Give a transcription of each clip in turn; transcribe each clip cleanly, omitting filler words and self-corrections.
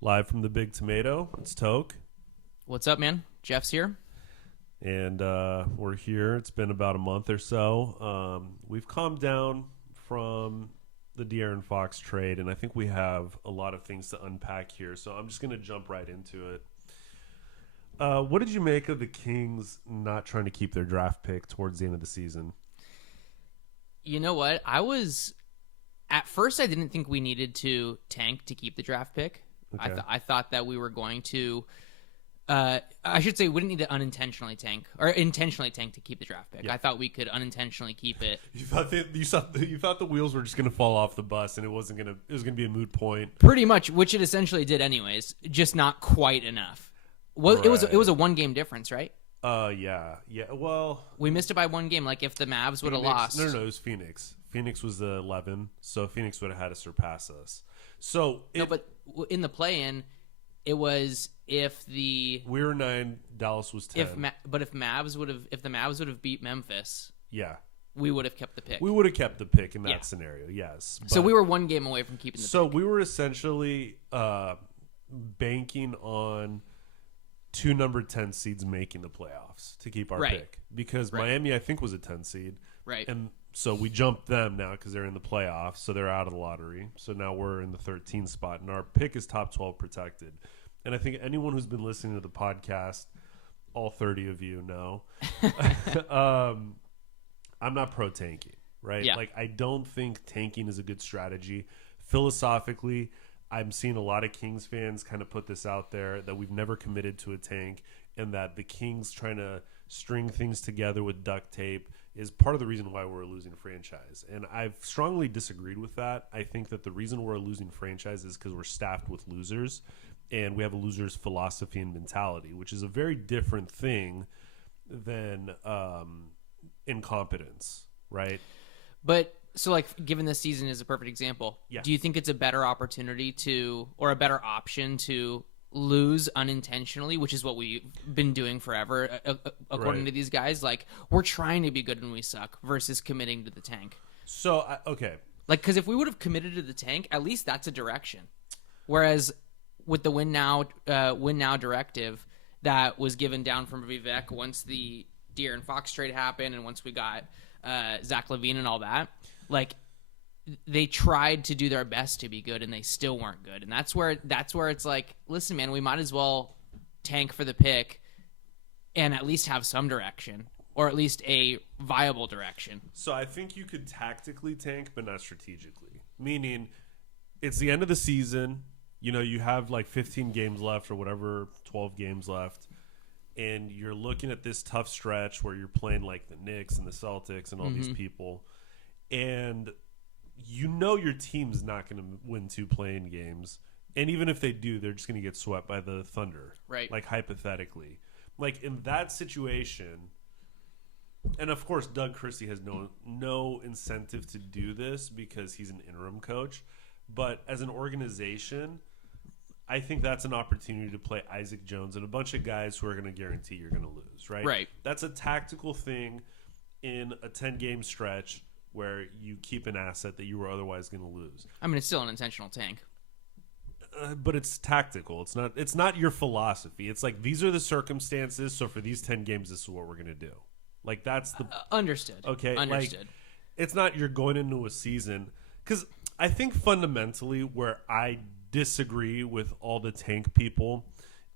Live from the Big Tomato, it's Toke. What's up, man? Jeff's here. And we're here. It's been about a month or so. We've calmed down from the De'Aaron Fox trade, and I think we have a lot of things to unpack here. So I'm just going to jump right into it. What did you make of the Kings not trying to keep their draft pick towards the end of the season? You know what? At first, I didn't think we needed to tank to keep the draft pick. Okay. I thought that we were going to, I should say, we didn't need to unintentionally tank or intentionally tank to keep the draft pick. Yeah. I thought we could unintentionally keep it. You thought the wheels were just going to fall off the bus, and it was going to be a moot point. Pretty much, which it essentially did, anyways. Just not quite enough. Well, Right. it was a 1-game difference, right? Yeah. Well, We missed it by 1 game. Like if the Mavs would have lost. No, it was Phoenix. Phoenix was the 11, so Phoenix would have had to surpass us. So But in the play-in, it was if the we were 9, Dallas was 10. if the Mavs would have beat Memphis, yeah, we would have kept the pick. we would have kept the pick in that Yeah. scenario. Yes. So we were 1 game away from keeping the So pick. we were essentially banking on 2 number 10 seeds making the playoffs to keep our Right. pick, because Right. Miami, I think, was a 10 seed. Right. And so we jumped them now because they're in the playoffs, so they're out of the lottery. So now we're in the 13 spot, and our pick is top 12 protected. And I think anyone who's been listening to the podcast, all 30 of you know, I'm not pro tanking, right? Yeah. Like, I don't think tanking is a good strategy. Philosophically, I'm seeing a lot of Kings fans kind of put this out there that we've never committed to a tank, and that the Kings trying to string things together with duct tape is part of the reason why we're a losing franchise. And I've strongly disagreed with that. I think that the reason we're a losing franchise is because we're staffed with losers, and we have a loser's philosophy and mentality, which is a very different thing than incompetence, right? But so, like, given this season is a perfect example, Yeah. do you think it's a better opportunity or a better option to lose unintentionally, which is what we've been doing forever, according Right. to these guys? Like, we're trying to be good when we suck versus committing to the tank. So, okay. Like, because if we would have committed to the tank, at least that's a direction. Whereas with the win now directive that was given down from Vivek once the De'Aaron Fox trade happened and once we got Zach LaVine and all that, like, they tried to do their best to be good and they still weren't good. And that's where it's like, listen, man, we might as well tank for the pick and at least have some direction, or at least a viable direction. So I think you could tactically tank, but not strategically. Meaning, it's the end of the season. You know, you have like 15 games left or whatever, 12 games left. And you're looking at this tough stretch where you're playing like the Knicks and the Celtics and all these people. And you know your team's not going to win 2 playing games. And even if they do, they're just going to get swept by the Thunder. Right. Like, hypothetically. Like, in that situation, and of course Doug Christie has no incentive to do this because he's an interim coach. But as an organization, I think that's an opportunity to play Isaac Jones and a bunch of guys who are going to guarantee you're going to lose, right? Right. That's a tactical thing in a 10-game stretch where you keep an asset that you were otherwise going to lose. I mean, it's still an intentional tank. But it's tactical. It's not your philosophy. It's like, these are the circumstances, so for these 10 games, this is what we're going to do. Like, that's the... Understood. Okay? Understood. Like, it's not you're going into a season... Because I think fundamentally where I disagree with all the tank people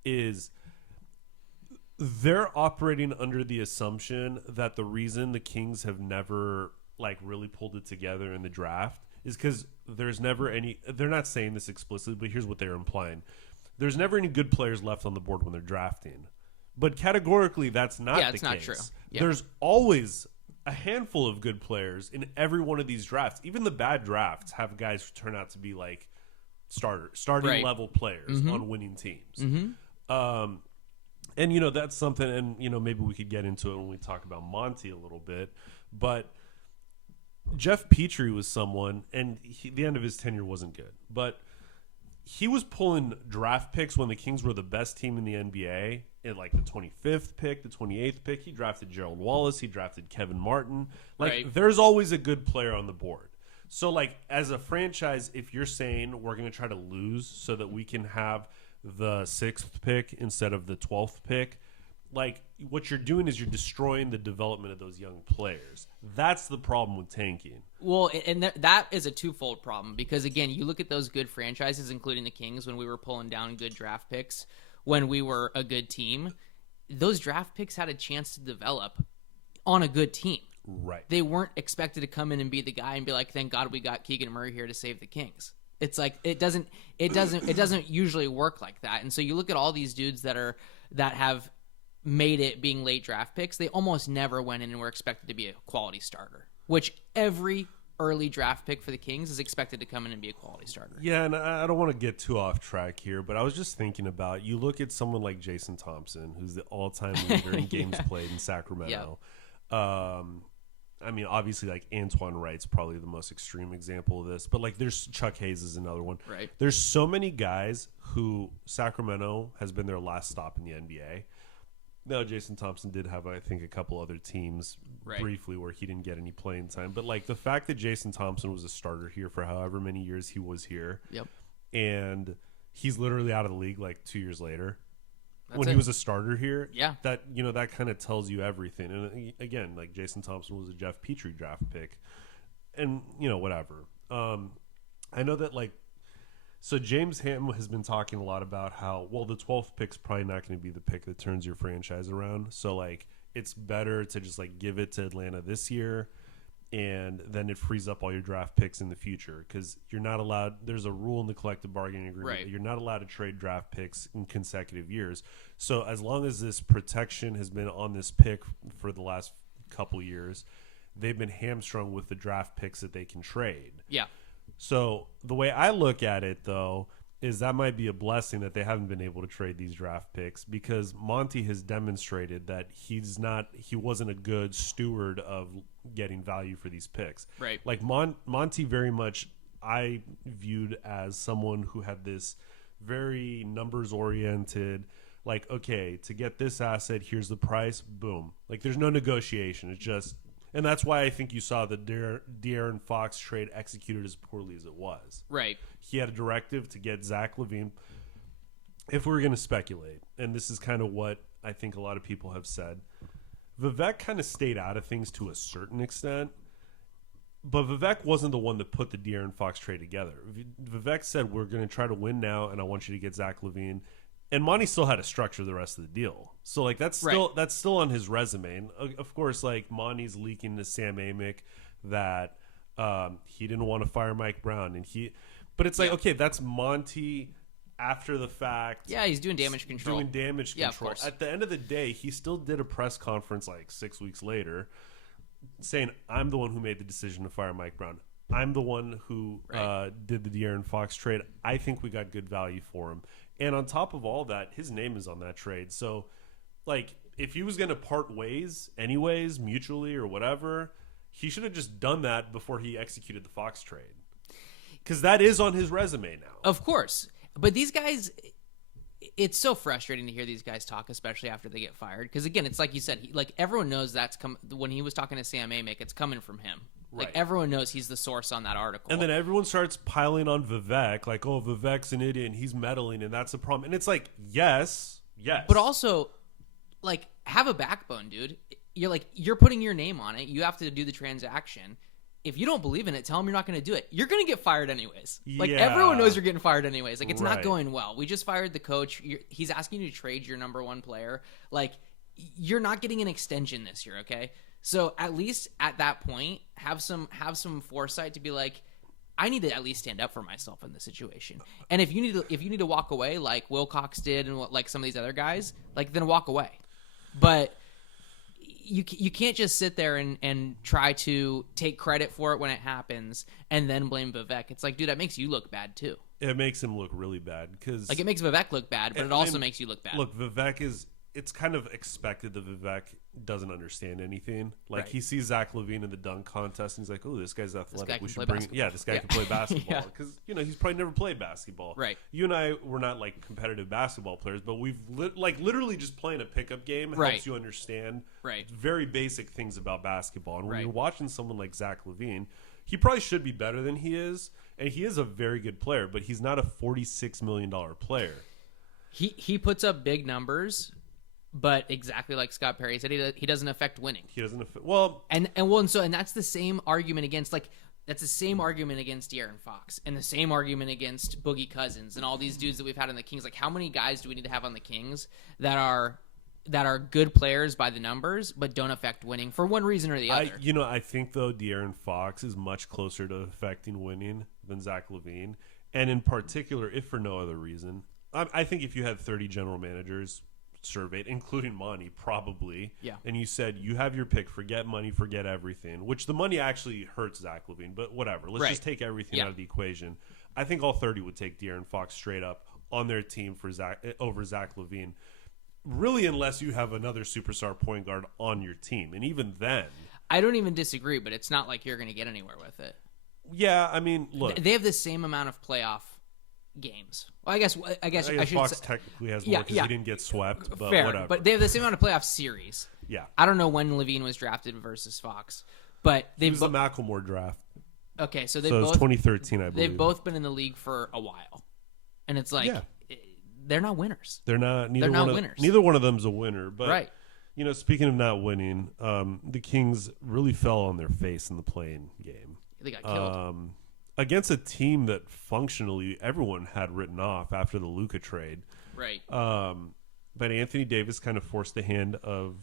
is they're operating under the assumption that the reason the Kings have never like really pulled it together in the draft is because there's never any, they're not saying this explicitly, but here's what they're implying. There's never any good players left on the board when they're drafting. But categorically, that's not the case. it's not true. Yeah. There's always a handful of good players in every one of these drafts. Even the bad drafts have guys who turn out to be like starting Right. level players on winning teams. And, you know, that's something, and, you know, maybe we could get into it when we talk about Monty a little bit. But Jeff Petrie was someone, and the end of his tenure wasn't good. But he was pulling draft picks when the Kings were the best team in the NBA. At like the 25th pick, the 28th pick, he drafted Gerald Wallace. He drafted Kevin Martin. Like, Right. there's always a good player on the board. So, like, as a franchise, if you're saying we're going to try to lose so that we can have the 6th pick instead of the 12th pick, like, what you're doing is you're destroying the development of those young players. That's the problem with tanking. Well, and that is a twofold problem because, again, you look at those good franchises, including the Kings, when we were pulling down good draft picks, when we were a good team, those draft picks had a chance to develop on a good team. Right. They weren't expected to come in and be the guy and be like, thank God we got Keegan Murray here to save the Kings. It's like it doesn't usually work like that. And so you look at all these dudes that have made it being late draft picks, they almost never went in and were expected to be a quality starter, which every early draft pick for the Kings is expected to come in and be a quality starter. Yeah, and I don't want to get too off track here, but I was just thinking about, you look at someone like Jason Thompson, who's the all-time leader in games played in Sacramento. Yep. I mean, obviously, like, Antoine Wright's probably the most extreme example of this, but, like, there's Chuck Hayes is another one. Right. There's so many guys who Sacramento has been their last stop in the NBA. Now, Jason Thompson did have, I think, a couple other teams briefly where he didn't get any playing time. But, like, the fact that Jason Thompson was a starter here for however many years he was here, and he's literally out of the league, like, 2 years later. He was a starter here, that, you know, that kind of tells you everything. And again, like, Jason Thompson was a Jeff Petrie draft pick, and, you know, whatever. I know that, like, so James Ham has been talking a lot about how, well, the 12th pick's probably not going to be the pick that turns your franchise around. So, like, it's better to just, like, give it to Atlanta this year, and then it frees up all your draft picks in the future, because you're not allowed, there's a rule in the collective bargaining agreement that you're not allowed to trade draft picks in consecutive years. So as long as this protection has been on this pick for the last couple years, they've been hamstrung with the draft picks that they can trade. Yeah. So the way I look at it, though, is that might be a blessing that they haven't been able to trade these draft picks, because Monty has demonstrated that he wasn't a good steward of getting value for these picks. Right. Like, Monty very much I viewed as someone who had this very numbers oriented, like, okay, to get this asset, here's the price, boom. Like, there's no negotiation. It's just, and that's why I think you saw the De'Aaron Fox trade executed as poorly as it was. Right. He had a directive to get Zach LaVine. If we were going to speculate, and this is kind of what I think a lot of people have said, Vivek kind of stayed out of things to a certain extent, but Vivek wasn't the one that put the De'Aaron Fox trade together. Vivek said, we're going to try to win now, and I want you to get Zach LaVine. And Monty still had to structure the rest of the deal. So, like, that's still on his resume. And, of course, like, Monty's leaking to Sam Amick that he didn't want to fire Mike Brown. But it's like, okay, that's Monty after the fact. Yeah, he's doing damage control. Yeah, of course. At the end of the day, he still did a press conference like 6 weeks later saying, I'm the one who made the decision to fire Mike Brown. I'm the one who did the De'Aaron Fox trade. I think we got good value for him. And on top of all that, his name is on that trade. So, like, if he was going to part ways anyways, mutually or whatever, he should have just done that before he executed the Fox trade. Because that is on his resume now. Of course. But these guys, it's so frustrating to hear these guys talk, especially after they get fired. Because, again, it's like you said, like, everyone knows when he was talking to Sam Amick, it's coming from him. Like, everyone knows he's the source on that article. And then everyone starts piling on Vivek, like, oh, Vivek's an idiot and he's meddling and that's the problem. And it's like, yes. But also, like, have a backbone, dude. You're putting your name on it. You have to do the transaction. If you don't believe in it, tell him you're not going to do it. You're going to get fired anyways. Like, everyone knows you're getting fired anyways. Like, it's not going well. We just fired the coach. He's asking you to trade your number one player. Like, you're not getting an extension this year, okay? So at least at that point, have some foresight to be like, I need to at least stand up for myself in this situation. And if you need to walk away like Wilcox did and like some of these other guys, like, then walk away. But you can't just sit there and try to take credit for it when it happens and then blame Vivek. It's like, dude, that makes you look bad too. It makes him look really bad because, like, it makes Vivek look bad, but it also makes you look bad. Look, it's kind of expected that Vivek doesn't understand anything. Like, he sees Zach LaVine in the dunk contest, and he's like, "Oh, this guy's athletic. We should bring him." Yeah, this guy can play basketball because he's probably never played basketball. Right. You and I were not like competitive basketball players, but we've literally just playing a pickup game helps you understand very basic things about basketball. And when you're watching someone like Zach LaVine, He probably should be better than he is, and he is a very good player, but he's not a $46 million player. He puts up big numbers, but exactly like Scott Perry said, he doesn't affect winning. He doesn't affect, and that's the same argument against De'Aaron Fox and the same argument against Boogie Cousins and all these dudes that we've had on the Kings. Like, how many guys do we need to have on the Kings that are good players by the numbers but don't affect winning for one reason or the other? I think though De'Aaron Fox is much closer to affecting winning than Zach LaVine, and in particular, if for no other reason, I think if you had 30 general managers surveyed, including Monty, probably, and you said you have your pick, forget money, forget everything, which the money actually hurts Zach LaVine, but whatever. Let's just take everything out of the equation. I think all 30 would take De'Aaron Fox straight up on their team over Zach LaVine. Really, unless you have another superstar point guard on your team, and even then, I don't even disagree. But it's not like you're going to get anywhere with it. Yeah, I mean, look, they have the same amount of playoff games. Well, I guess I should Fox say, technically has more because he didn't get swept, but fair, whatever. But they have the same amount of playoff series. Yeah, I don't know when LaVine was drafted versus Fox, but it was the Macklemore draft. Okay, so it was 2013, I believe. They've both been in the league for a while, and it's like they're not winners. They're not winners. Neither one of them's a winner. But right. Speaking of not winning, the Kings really fell on their face in the play-in game. They got killed. Against a team that functionally everyone had written off after the Luka trade. Right. But Anthony Davis kind of forced the hand of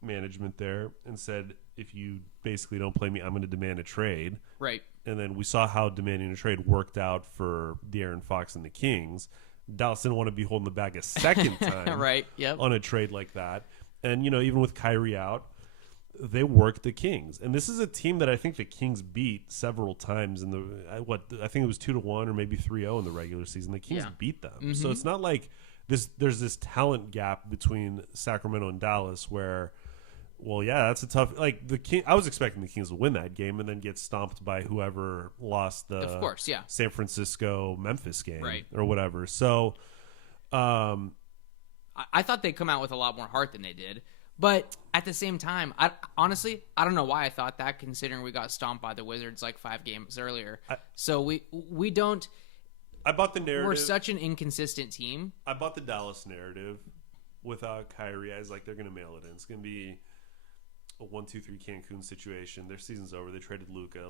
management there and said, if you basically don't play me, I'm going to demand a trade. Right. And then we saw how demanding a trade worked out for De'Aaron Fox and the Kings. Dallas didn't want to be holding the bag a second time right. Yep. on a trade like that. And, even with Kyrie out, they worked the Kings, and this is a team that I think the Kings beat several times in I think it was 2-1 or maybe 3-0 in the regular season. The Kings beat them, so it's not like there's this talent gap between Sacramento and Dallas where, that's a tough I was expecting the Kings to win that game and then get stomped by whoever lost the of course, San Francisco Memphis game or whatever. So, I thought they'd come out with a lot more heart than they did. But at the same time, I don't know why I thought that, considering we got stomped by the Wizards like 5 games earlier. So we don't. I bought the narrative. We're such an inconsistent team. I bought the Dallas narrative without Kyrie. I was like, they're going to mail it in. It's going to be a 1-2-3 Cancun situation. Their season's over. They traded Luka.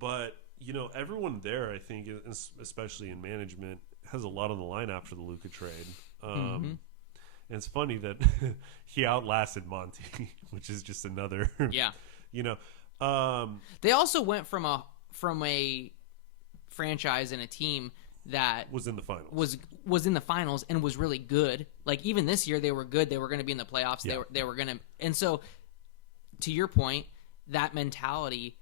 But everyone there, I think, especially in management, has a lot on the line after the Luka trade. And it's funny that he outlasted Monty, which is just another. They also went from a franchise and a team that was in the finals. Was in the finals and was really good. Like, even this year they were good. They were going to be in the playoffs. Yeah. They were going to. And so, to your point, that mentality,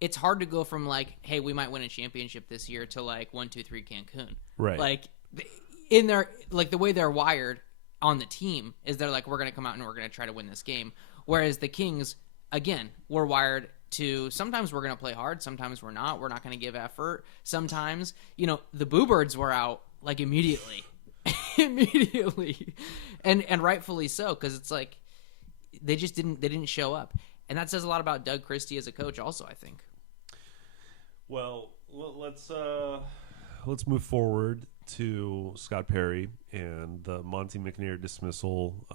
it's hard to go from like, hey, we might win a championship this year to like 1-2-3 Cancun. Right. Like, in their the way they're wired on the team is they're like, we're going to come out and we're going to try to win this game. Whereas the Kings, again, we're wired to, sometimes we're going to play hard, sometimes we're not. We're not going to give effort. Sometimes, the Boo Birds were out like immediately. Immediately. And rightfully so, because it's like they didn't show up. And that says a lot about Doug Christie as a coach also, I think. Well, let's move forward to Scott Perry and the Monty McNair dismissal,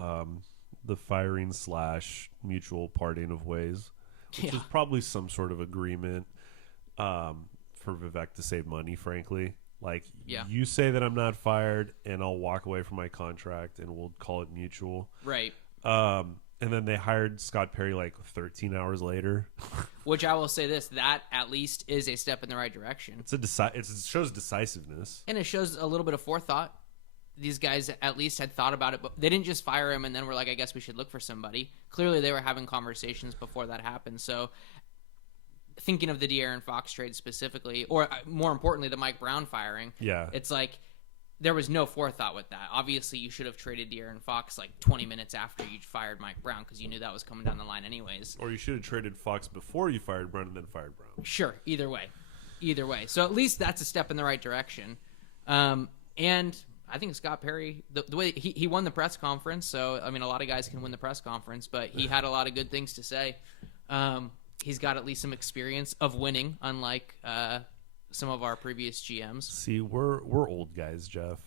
the firing / mutual parting of ways, which is probably some sort of agreement for Vivek to save money, frankly. Like, you say that I'm not fired and I'll walk away from my contract and we'll call it mutual. Right. And then they hired Scott Perry like 13 hours later. Which I will say this, that at least is a step in the right direction. It shows decisiveness. And it shows a little bit of forethought. These guys at least had thought about it, but they didn't just fire him and then were like, I guess we should look for somebody. Clearly they were having conversations before that happened. So thinking of the De'Aaron Fox trade specifically, or more importantly, the Mike Brown firing, it's like there was no forethought with that. Obviously, you should have traded De'Aaron Fox like 20 minutes after you fired Mike Brown because you knew that was coming down the line anyways. Or you should have traded Fox before you fired Brown and then fired Brown. Sure, either way. So at least that's a step in the right direction. And I think Scott Perry, the way he won the press conference, so, I mean, a lot of guys can win the press conference, but he had a lot of good things to say. he's got at least some experience of winning, unlike some of our previous GMs. See, we're old guys, Jeff.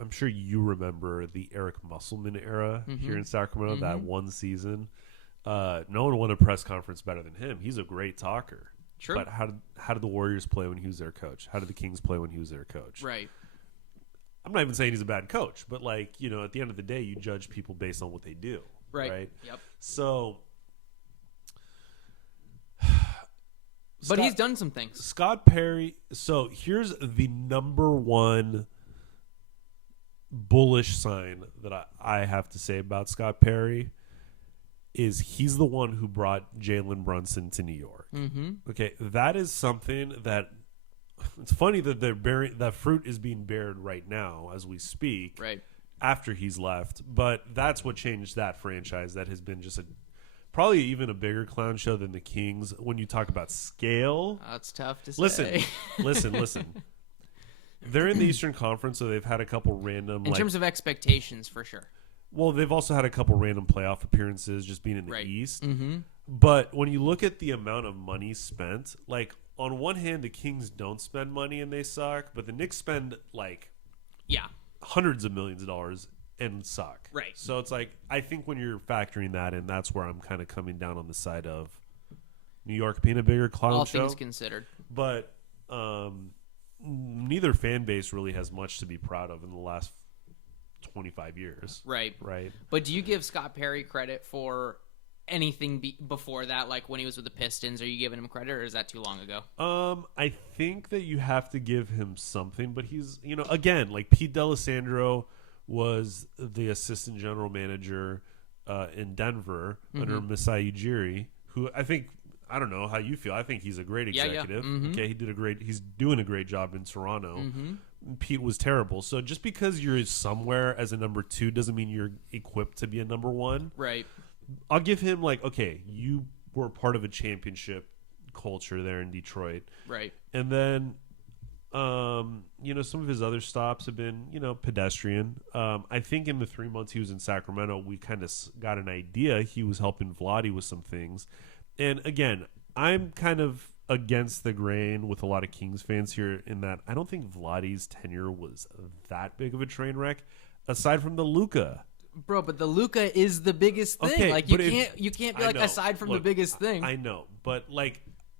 I'm sure you remember the Eric Musselman era here in Sacramento, that one season. No one won a press conference better than him. He's a great talker. True. But how did the Warriors play when he was their coach? How did the Kings play when he was their coach? Right. I'm not even saying he's a bad coach, but at the end of the day, you judge people based on what they do. Right. Yep. So, but he's done some things. Scott Perry. So here's the number one bullish sign that I have to say about Scott Perry is he's the one who brought Jalen Brunson to New York. Okay, that is something that it's funny that that fruit is being bared right now as we speak. Right. After he's left, but that's what changed that franchise. That has been just probably even a bigger clown show than the Kings when you talk about scale. That's tough to say. Listen. They're in the Eastern Conference, so they've had a couple random in terms of expectations, for sure. Well, they've also had a couple random playoff appearances just being in the East. Mm-hmm. But when you look at the amount of money spent, on one hand, the Kings don't spend money and they suck, but the Knicks spend hundreds of millions of dollars and suck. Right. So it's I think when you're factoring that in, that's where I'm kind of coming down on the side of New York being a bigger clown all show. All things considered. But neither fan base really has much to be proud of in the last 25 years. Right. Right. But do you give Scott Perry credit for anything before that, like when he was with the Pistons? Are you giving him credit, or is that too long ago? I think that you have to give him something, but he's, again, Pete D'Alessandro was the assistant general manager in Denver under Masai Ujiri, who I don't know how you feel. I think he's a great executive. Okay, he's doing a great job in Toronto. Pete was terrible. So just because you're somewhere as a number 2 doesn't mean you're equipped to be a number 1. Right. I'll give him okay, you were part of a championship culture there in Detroit. Right. And then, some of his other stops have been, pedestrian. I think in the 3 months he was in Sacramento, we kind of got an idea he was helping Vlade with some things. And again, I'm kind of against the grain with a lot of Kings fans here in that I don't think Vlade's tenure was that big of a train wreck, aside from the Luka. Bro, but the Luka is the biggest thing. Okay, you can't be aside from the biggest thing. I know, but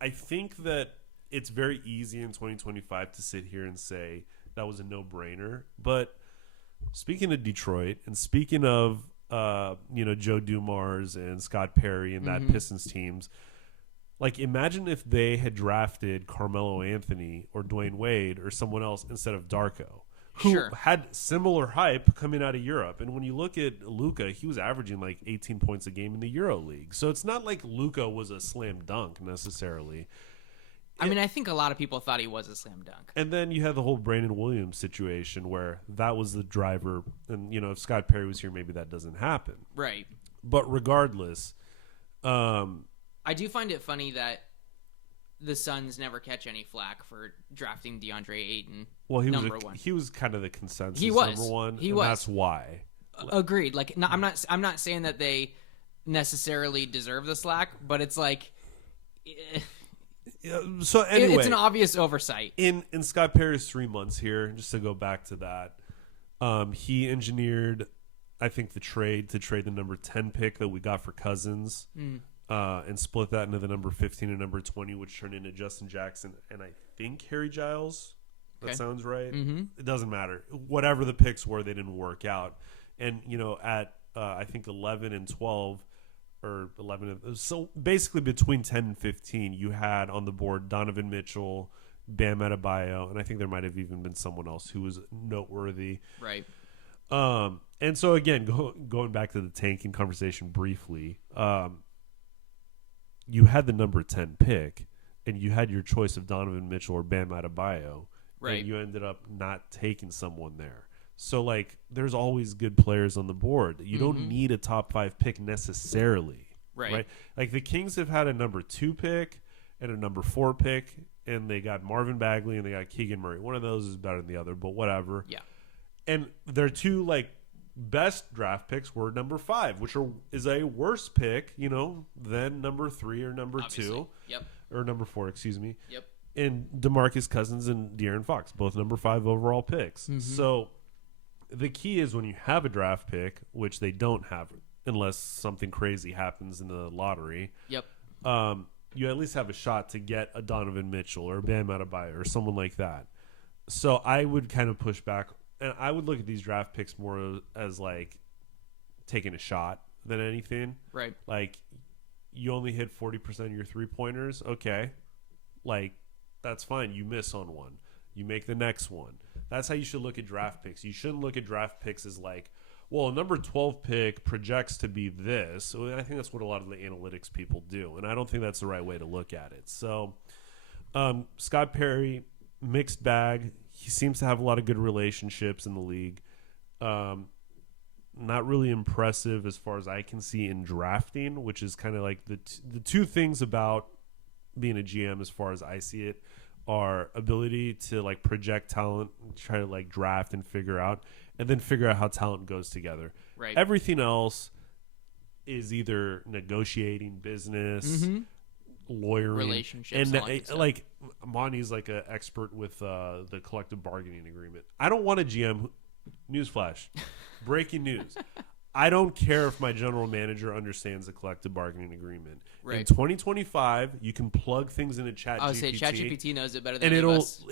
I think that it's very easy in 2025 to sit here and say that was a no-brainer. But speaking of Detroit and speaking of Joe Dumars and Scott Perry and that Pistons teams, imagine if they had drafted Carmelo Anthony or Dwayne Wade or someone else instead of Darko, who had similar hype coming out of Europe. And when you look at Luka, he was averaging 18 points a game in the Euro League. So it's not like Luka was a slam dunk necessarily. I think a lot of people thought he was a slam dunk. And then you had the whole Brandon Williams situation where that was the driver. And, if Scott Perry was here, maybe that doesn't happen. Right. But regardless, I do find it funny that the Suns never catch any flack for drafting DeAndre Ayton. Well, number 1. He was kind of the consensus he was. number 1. He was. That's why. Agreed. I'm not saying that they necessarily deserve the slack, but it's so anyway, it's an obvious oversight. In Scott Perry's 3 months here, just to go back to that, he engineered, I think, the trade to trade the number 10 pick that we got for Cousins. And split that into the number 15 and number 20, which turned into Justin Jackson and I think Harry Giles. That sounds right. It doesn't matter. Whatever the picks were, they didn't work out. And, at I think 11 and 12 or 11. So basically between 10 and 15, you had on the board Donovan Mitchell, Bam Adebayo, and I think there might have even been someone else who was noteworthy. Right. And so, again, going back to the tanking conversation briefly, you had the number 10 pick, and you had your choice of Donovan Mitchell or Bam Adebayo, right? And you ended up not taking someone there. So, there's always good players on the board. You don't need a top 5 pick necessarily, right? The Kings have had a number 2 pick and a number 4 pick, and they got Marvin Bagley and they got Keegan Murray. One of those is better than the other, but whatever. Yeah. And they're two best draft picks were number 5, which is a worse pick, than number 3 or number Obviously. 2. Yep. Or number 4, excuse me. Yep. And DeMarcus Cousins and De'Aaron Fox, both number 5 overall picks. Mm-hmm. So the key is when you have a draft pick, which they don't have unless something crazy happens in the lottery. Yep. You at least have a shot to get a Donovan Mitchell or Bam Adebayo or someone like that. So I would kind of push back, and I would look at these draft picks more as like taking a shot than anything. Right. Like, you only hit 40% of your 3-pointers. Okay. Like, that's fine. You miss on one. You make the next one. That's how you should look at draft picks. You shouldn't look at draft picks as like, well, a number 12 pick projects to be this. So I think that's what a lot of the analytics people do, and I don't think that's the right way to look at it. So Scott Perry, mixed bag. He seems to have a lot of good relationships in the league. Not really impressive as far as I can see in drafting, which is kind of like the two things about being a GM as far as I see it are ability to like project talent, try to like draft and figure out how talent goes together. Right. Everything else is either negotiating, business, lawyering, relationships, and like Monty's like an expert with the collective bargaining agreement. I don't want a GM. Newsflash, breaking news. I don't care if my general manager understands the collective bargaining agreement. Right. In 2025, you can plug things into ChatGPT. I would say ChatGPT knows it better than and any of us.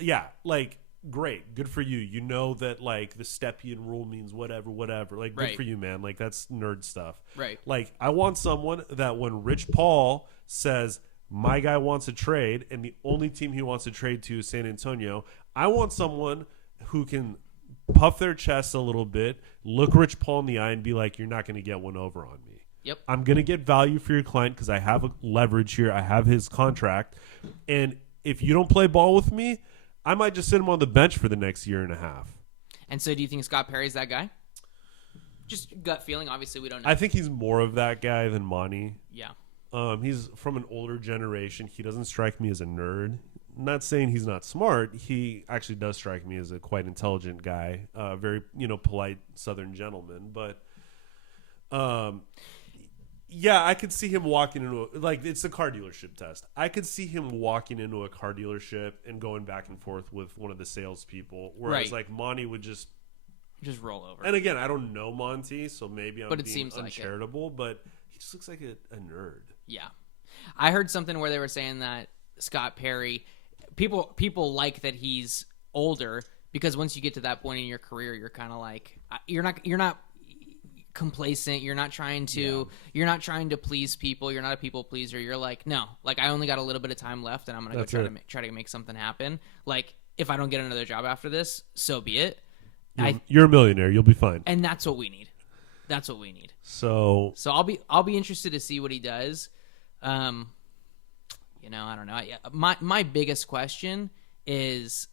like, great, good for you. You know that like the Stepien rule means whatever. Like, good for you, man. Like, that's nerd stuff. Right. Like, I want someone that when Rich Paul says my guy wants a trade and the only team he wants to trade to is San Antonio, I want someone who can puff their chest a little bit, look Rich Paul in the eye and be like, you're not going to get one over on me. Yep. I'm going to get value for your client because I have a leverage here. I have his contract. And if you don't play ball with me, I might just sit him on the bench for the next year and a half. And so do you think Scott Perry's that guy? Just gut feeling. Obviously, we don't know. I think he's more of that guy than Monty. Yeah. He's from an older generation. He doesn't strike me as a nerd. Not saying he's not smart. He actually does strike me as a quite intelligent guy, very polite Southern gentleman. But yeah, I could see him walking into it's a car dealership test. I could see him walking into a car dealership and going back and forth with one of the salespeople, whereas like Monty would just roll over. And again, I don't know Monty, so maybe I'm being seems uncharitable, but he just looks like a nerd. Yeah, I heard something where they were saying that Scott Perry. People like that he's older because once you get to that point in your career, you're kind of like you're not complacent. You're not trying to please people. You're not a people pleaser. You're like, no, like I only got a little bit of time left, and I'm gonna try to make something happen. Like if I don't get another job after this, so be it. You're a millionaire. You'll be fine. And that's what we need. So I'll be interested to see what he does. I don't know. My biggest question is,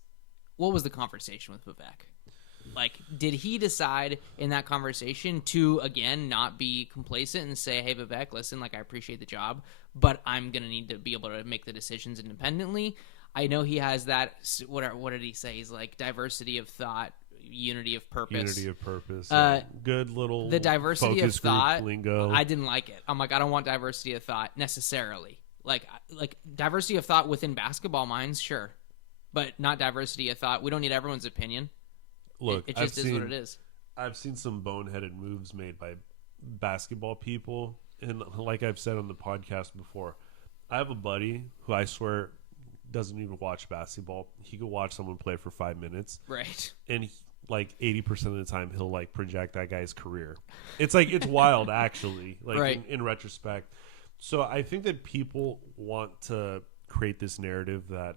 what was the conversation with Vivek? Like, did he decide in that conversation to, again, not be complacent and say, hey, Vivek, listen, like, I appreciate the job, but I'm going to need to be able to make the decisions independently? I know he has that, what did he say? He's like, diversity of thought, unity of purpose. Good little the diversity of thought lingo. I didn't like it. I'm like, I don't want diversity of thought necessarily. Like diversity of thought within basketball minds, sure, but not diversity of thought. We don't need everyone's opinion. Look, it just is what it is. I've seen some boneheaded moves made by basketball people, and like I've said on the podcast before, I have a buddy who I swear doesn't even watch basketball. He could watch someone play for 5 minutes, right? And like 80% of the time, he'll like project that guy's career. It's like it's wild, actually. Like right. in retrospect. So I think that people want to create this narrative that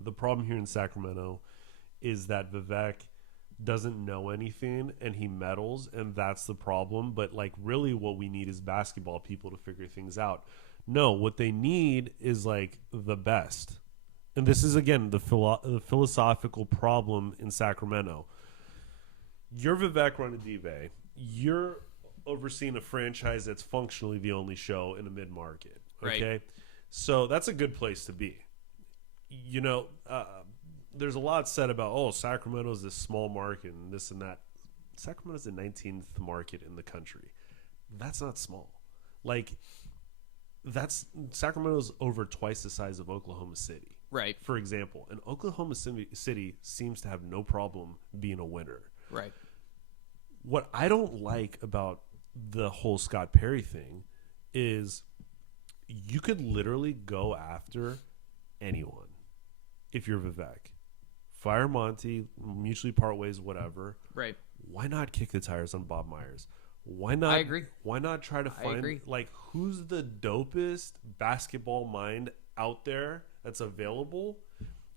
the problem here in Sacramento is that Vivek doesn't know anything and he meddles, and that's the problem. But like really what we need is basketball people to figure things out. No, what they need is like the best. And this is, again, the philosophical problem in Sacramento. You're Vivek Ranadive. You're overseeing a franchise that's functionally the only show in a mid-market. Okay? Right. So that's a good place to be. There's a lot said about, Sacramento's this small market and this and that. Sacramento's the 19th market in the country. That's not small. Like, Sacramento's over twice the size of Oklahoma City. Right. For example, and Oklahoma City seems to have no problem being a winner. Right. What I don't like about the whole Scott Perry thing is you could literally go after anyone if you're Vivek. Fire Monty, mutually part ways, whatever. Right. Why not kick the tires on Bob Myers? Why not? I agree. Why not try to find like who's the dopest basketball mind out there that's available?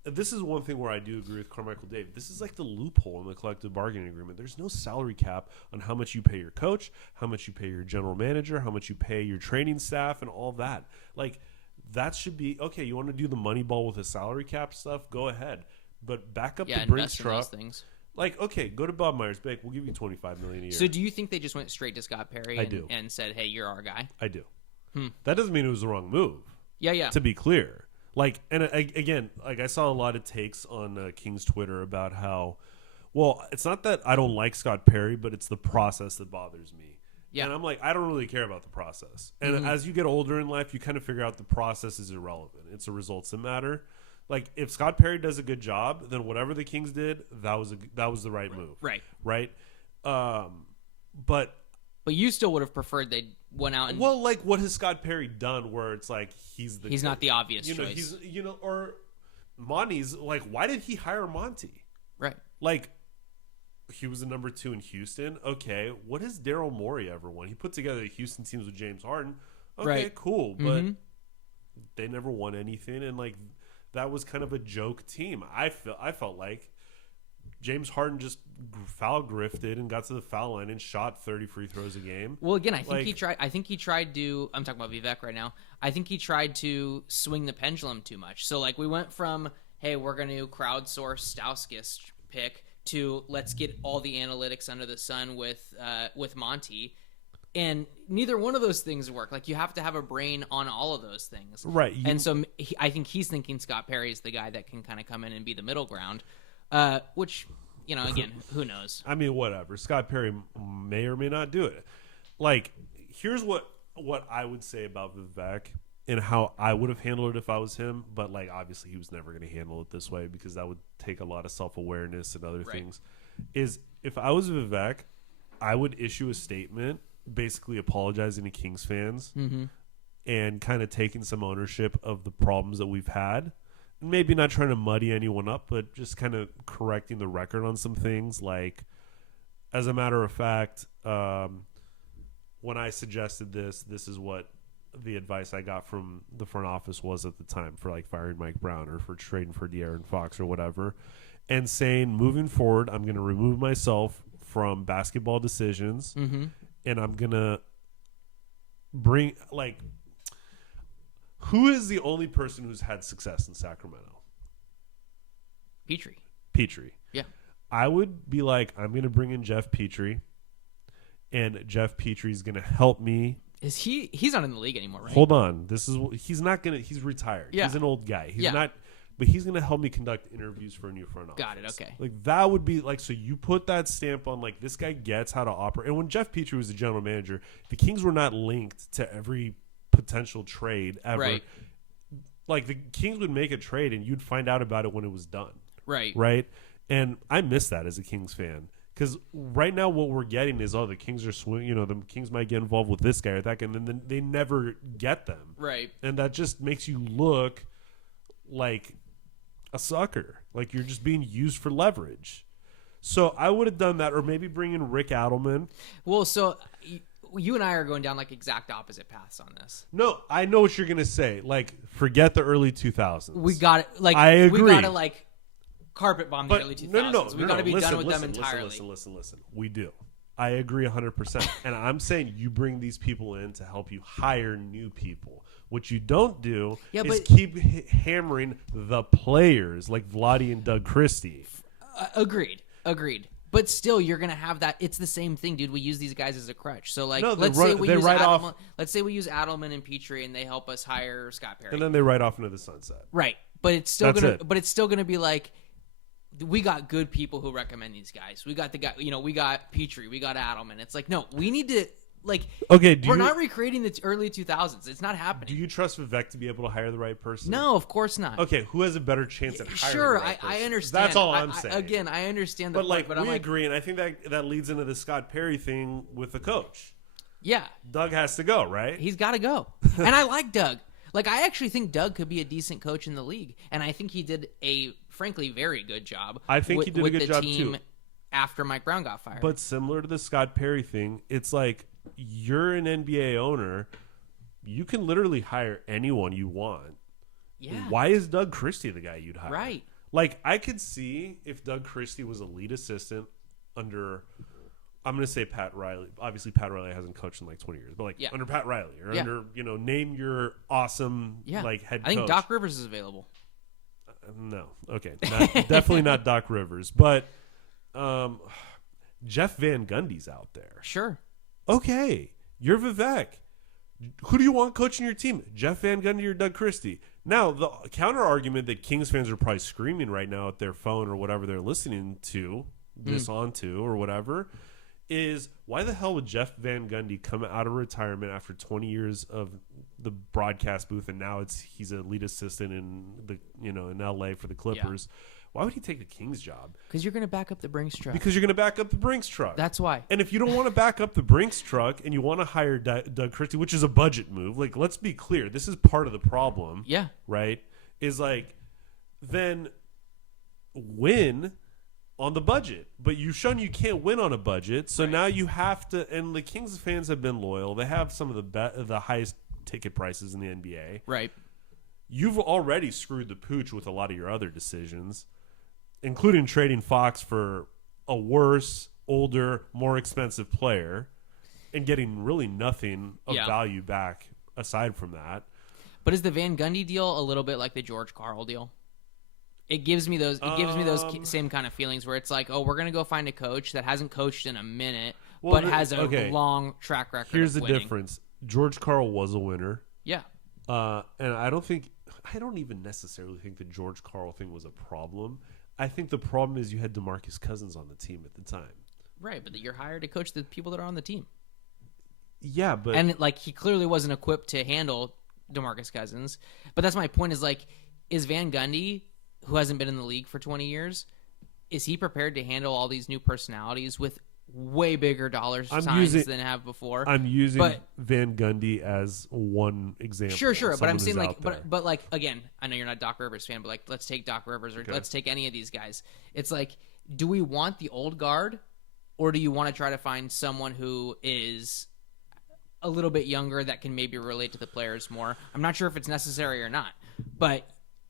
This is one thing where I do agree with Carmichael Dave. This is like the loophole in the collective bargaining agreement. There's no salary cap on how much you pay your coach, how much you pay your general manager, how much you pay your training staff, and all that. Like, that should be okay. You want to do the money ball with the salary cap stuff? Go ahead, but back up the Brinks truck. Like, okay, go to Bob Myers. We'll give you $25 million a year. So, do you think they just went straight to Scott Perry and said, "Hey, you're our guy"? I do. That doesn't mean it was the wrong move. Yeah. To be clear. Like, and again, like I saw a lot of takes on King's Twitter about how, well, it's not that I don't like Scott Perry, but it's the process that bothers me. Yeah. And I'm like, I don't really care about the process. And as you get older in life, you kind of figure out the process is irrelevant. It's the results that matter. Like, if Scott Perry does a good job, then whatever the Kings did, that was the right move. Right. But you still would have preferred they went out and like, what has Scott Perry done where it's like he's not the obvious choice. Or Monty's like, why did he hire Monty? Right. Like, he was the number 2 in Houston. Okay, what has Daryl Morey ever won? He put together the Houston teams with James Harden. Okay, cool, but they never won anything, and like that was kind of a joke team. I felt like James Harden just foul grifted and got to the foul line and shot 30 free throws a game. Well, again, I think he tried to. I'm talking about Vivek right now. I think he tried to swing the pendulum too much. So, like, we went from, hey, we're going to crowdsource Stauskas pick to let's get all the analytics under the sun with Monty. And neither one of those things work. Like, you have to have a brain on all of those things. Right. And so I think he's thinking Scott Perry is the guy that can kind of come in and be the middle ground. Which, again, who knows? I mean, whatever. Scott Perry may or may not do it. Like, here's what I would say about Vivek and how I would have handled it if I was him. But, like, obviously he was never going to handle it this way because that would take a lot of self-awareness and other things. Is if I was Vivek, I would issue a statement basically apologizing to Kings fans and kind of taking some ownership of the problems that we've had. Maybe not trying to muddy anyone up, but just kind of correcting the record on some things. Like, as a matter of fact, when I suggested this is what the advice I got from the front office was at the time for, like, firing Mike Brown or for trading for De'Aaron Fox or whatever, and saying, moving forward, I'm going to remove myself from basketball decisions, and I'm going to bring, like, who is the only person who's had success in Sacramento? Petrie. Yeah. I would be like, I'm going to bring in Jeff Petrie, and Jeff Petrie's going to help me. Is he's not in the league anymore, right? Hold on. He's retired. Yeah. He's an old guy. But he's going to help me conduct interviews for a new front office. Got it. Okay. Like, that would be like, so you put that stamp on, like, this guy gets how to operate. And when Jeff Petrie was the general manager, the Kings were not linked to every potential trade ever. Right. Like, the Kings would make a trade and you'd find out about it when it was done. Right. And I miss that as a Kings fan. Because right now what we're getting is, the Kings are swinging. The Kings might get involved with this guy or that guy, and then they never get them. Right. And that just makes you look like a sucker. Like, you're just being used for leverage. So I would have done that, or maybe bring in Rick Adelman. Well, so you and I are going down, like, exact opposite paths on this. No, I know what you're going to say. Like, forget the early 2000s. We got it. Like, I agree. We got to, like, carpet bomb the early 2000s. No. We got to be done with them entirely. Listen. We do. I agree 100%. And I'm saying you bring these people in to help you hire new people. What you don't do is keep hammering the players like Vlade and Doug Christie. Agreed. But still, you're going to have that. It's the same thing, dude. We use these guys as a crutch. So, like, let's say we use Adelman and Petrie, and they help us hire Scott Perry. And then they ride off into the sunset. Right. But it's still going to be like, we got good people who recommend these guys. We got the guy, we got Petrie, we got Adelman. It's like, no, we need to, we're not recreating the early 2000s. It's not happening. Do you trust Vivek to be able to hire the right person? No, of course not. Okay, who has a better chance at hiring the right person? I understand. That's all I'm saying. Again, I understand but we agree, and I think that leads into the Scott Perry thing with the coach. Yeah. Doug has to go, right? He's got to go. And I like Doug. I actually think Doug could be a decent coach in the league, and I think he did a, frankly, very good job. I think he did a good job, too. After Mike Brown got fired. But similar to the Scott Perry thing, it's like you're an NBA owner. You can literally hire anyone you want. Yeah. Why is Doug Christie the guy you'd hire? Right. I could see if Doug Christie was a lead assistant under, I'm going to say Pat Riley. Obviously, Pat Riley hasn't coached in 20 years, but under Pat Riley or under, name your awesome head coach. I think Doc Rivers is available. No. Okay. Definitely not Doc Rivers, but Jeff Van Gundy's out there. Sure. Okay. You're Vivek. Who do you want coaching your team? Jeff Van Gundy or Doug Christie? Now, the counter argument that Kings fans are probably screaming right now at their phone or whatever they're listening to this onto or whatever is, why the hell would Jeff Van Gundy come out of retirement after 20 years of the broadcast booth, and now he's a lead assistant in LA for the Clippers? Yeah. Why would he take the Kings job? Because you're going to back up the Brinks truck. Because you're going to back up the Brinks truck. That's why. And if you don't want to back up the Brinks truck and you want to hire Doug Christie, which is a budget move, let's be clear, this is part of the problem. Yeah. Right? Is then win on the budget. But you've shown you can't win on a budget, so now you have to. And the Kings fans have been loyal. They have some of the highest ticket prices in the NBA. Right. You've already screwed the pooch with a lot of your other decisions, including trading Fox for a worse, older, more expensive player and getting really nothing of value back aside from that. But is the Van Gundy deal a little bit like the George Karl deal? It gives me those same kind of feelings where it's like, oh, we're going to go find a coach that hasn't coached in a minute but has a long track record Here's of the difference. George Karl was a winner. Yeah. And I don't even necessarily think the George Karl thing was a problem. I think the problem is you had DeMarcus Cousins on the team at the time. Right, but you're hired to coach the people that are on the team. Yeah, but... And, he clearly wasn't equipped to handle DeMarcus Cousins. But that's my point is Van Gundy, who hasn't been in the league for 20 years, is he prepared to handle all these new personalities with way bigger dollar signs than have before? I'm using Van Gundy as one example. Sure, but I'm saying but again, I know you're not a Doc Rivers fan, but let's take Doc Rivers or let's take any of these guys. It's do we want the old guard, or do you want to try to find someone who is a little bit younger that can maybe relate to the players more? I'm not sure if it's necessary or not, but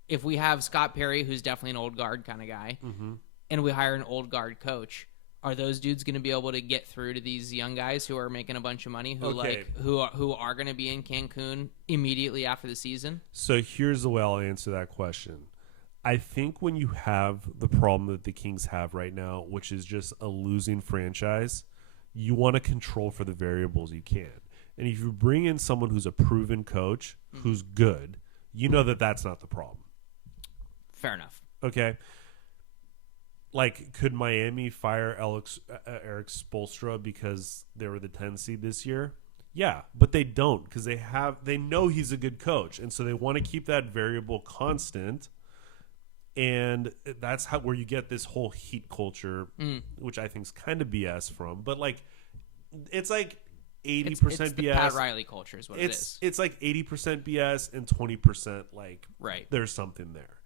if we have Scott Perry, who's definitely an old guard kind of guy, and we hire an old guard coach, are those dudes going to be able to get through to these young guys who are making a bunch of money, who are going to be in Cancun immediately after the season? So here's the way I'll answer that question. I think when you have the problem that the Kings have right now, which is just a losing franchise, you want to control for the variables you can. And if you bring in someone who's a proven coach, who's good, you know that that's not the problem. Fair enough. Okay. Could Miami fire Eric Spoelstra because they were the 10 seed this year? Yeah, but they don't, because they know he's a good coach, and so they want to keep that variable constant, and that's where you get this whole heat culture, which I think is kind of BS from. But it's 80% it's BS. The Pat Riley culture is what it is. It's 80% BS and 20% there's something there.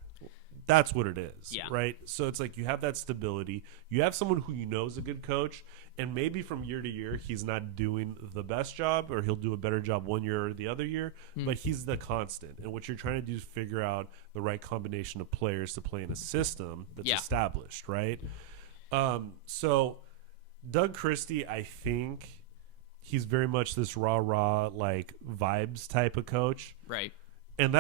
That's what it is, right? So it's you have that stability. You have someone who you know is a good coach, and maybe from year to year he's not doing the best job, or he'll do a better job one year or the other year, but he's the constant. And what you're trying to do is figure out the right combination of players to play in a system that's established, right? So Doug Christie, I think he's very much this rah-rah, vibes type of coach. Right. And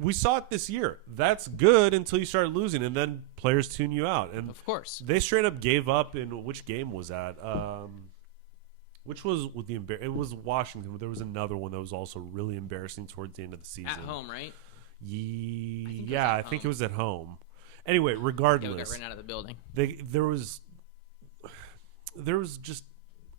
we saw it this year. That's good until you start losing, and then players tune you out. And of course, they straight up gave up. In which game was that? Which was with the it was Washington. But there was another one that was also really embarrassing towards the end of the season. At home, right? Yeah, I think it was at home. Anyway, Yeah, we regardless, got ran out of the building. there was just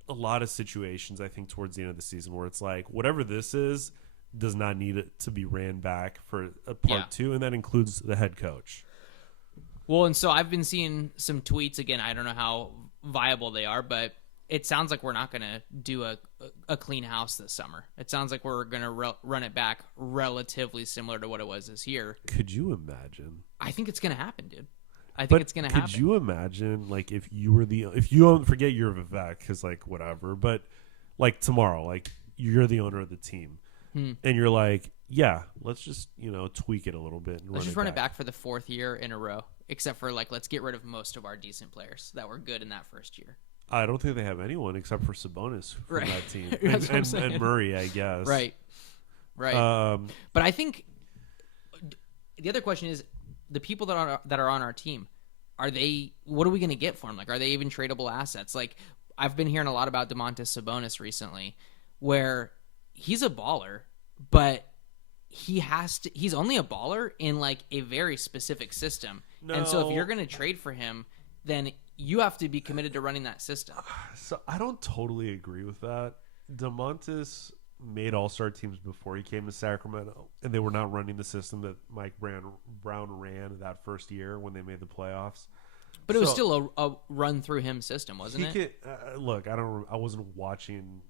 a lot of situations, I think, towards the end of the season where it's like, whatever this is does not need it to be ran back for a part two, and that includes the head coach. Well, and so I've been seeing some tweets again. I don't know how viable they are, but it sounds like we're not going to do a clean house this summer. It sounds like we're going to run it back relatively similar to what it was this year. Could you imagine? I think it's going to happen, dude. I think it's going to happen. Could you imagine, like, if you don't forget you're Vivek, because, like, whatever, but, like, tomorrow, like, you're the owner of the team, and you're like, yeah, let's just, tweak it a little bit. And let's just run it back for the 4th year in a row, except for, like, let's get rid of most of our decent players that were good in that first year. I don't think they have anyone except for Sabonis from that team. and Murray, I guess. Right. But I think the other question is, the people that are on our team, what are we going to get for them? Like, are they even tradable assets? Like, I've been hearing a lot about Domantas Sabonis recently, where he's a baller, but he's only a baller in, like, a very specific system. No. And so if you're going to trade for him, then you have to be committed to running that system. So I don't totally agree with that. Domantas made all-star teams before he came to Sacramento, and they were not running the system that Mike Brown ran that first year when they made the playoffs. But it was still a run through him system, wasn't it? Look, I wasn't watching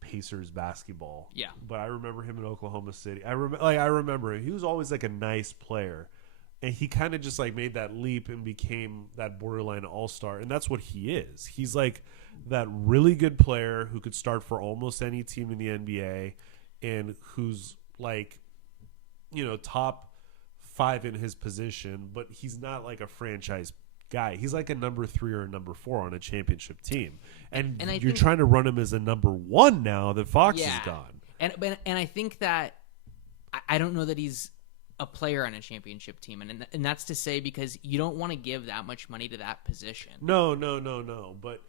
Pacers basketball. Yeah, but I remember him in Oklahoma City. I remember him. He was always like a nice player, and he kind of just like made that leap and became that borderline all-star, and that's what he is. He's like that really good player who could start for almost any team in the NBA, and who's like, top 5 in his position, but he's not like a franchise guy. He's like a number 3 or a number 4 on a championship team, and you're trying to run him as a number 1 now that Fox is gone. And I think that I don't know that he's a player on a championship team, and that's to say because you don't want to give that much money to that position. No. But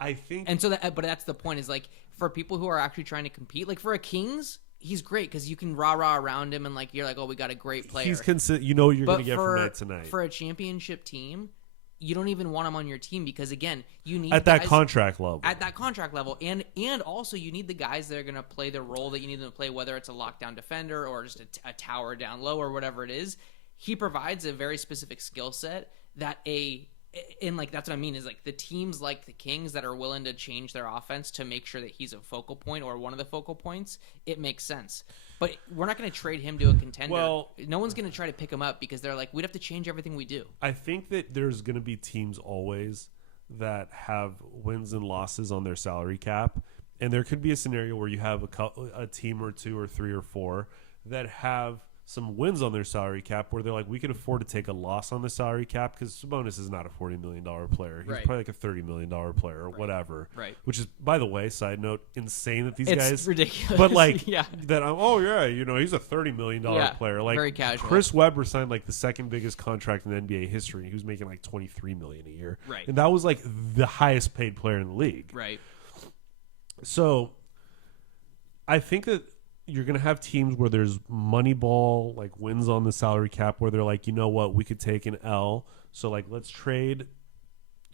I think, and so but that's the point. Is like for people who are actually trying to compete, like for a Kings, he's great because you can rah around him, and like you're like, oh, we got a great player. He's what you're going to get from night to night. For a championship team, you don't even want him on your team because, again, you need at that contract level. At that contract level, and also you need the guys that are going to play the role that you need them to play, whether it's a lockdown defender or just a tower down low or whatever it is. He provides a very specific skill set that and like that's what I mean is like the teams like the Kings that are willing to change their offense to make sure that he's a focal point or one of the focal points. It makes sense. But we're not going to trade him to a contender. Well, no one's going to try to pick him up because they're like, we'd have to change everything we do. I think that there's going to be teams always that have wins and losses on their salary cap. And there could be a scenario where you have a team or 2 or 3 or 4 that have some wins on their salary cap where they're like, we can afford to take a loss on the salary cap because Sabonis is not a $40 million player. He's probably like a $30 million player or whatever. Right. Which is, by the way, side note, insane that these it's guys. ridiculous. But like, yeah. That he's a $30 million player. Like, very casual. Chris Webber signed like the second biggest contract in NBA history. He was making like $23 million a year. Right. And that was like the highest paid player in the league. Right. So I think that you're going to have teams where there's money ball, like wins on the salary cap, where they're like, you know what, we could take an L. So, like, let's trade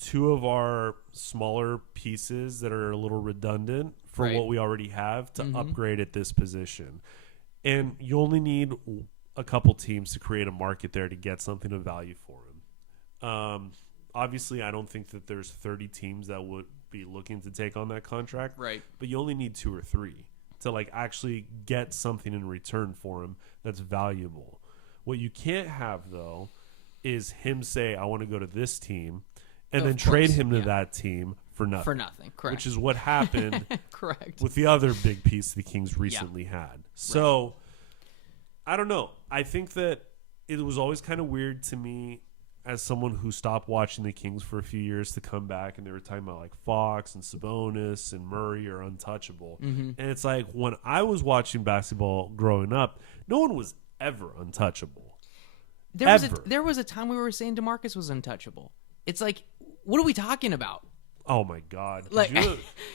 2 of our smaller pieces that are a little redundant for what we already have to upgrade at this position. And you only need a couple teams to create a market there to get something of value for him. Obviously, I don't think that there's 30 teams that would be looking to take on that contract. Right. But you only need 2 or 3 to like actually get something in return for him that's valuable. What you can't have though is him say, I want to go to this team and then trade him to that team for nothing. For nothing, correct. Which is what happened correct. with the other big piece the Kings recently had. So I don't know. I think that it was always kind of weird to me as someone who stopped watching the Kings for a few years to come back, and they were talking about like Fox and Sabonis and Murray are untouchable. And it's like when I was watching basketball growing up, no one was ever untouchable. There was a time we were saying DeMarcus was untouchable. It's like, what are we talking about? Oh my God. Like,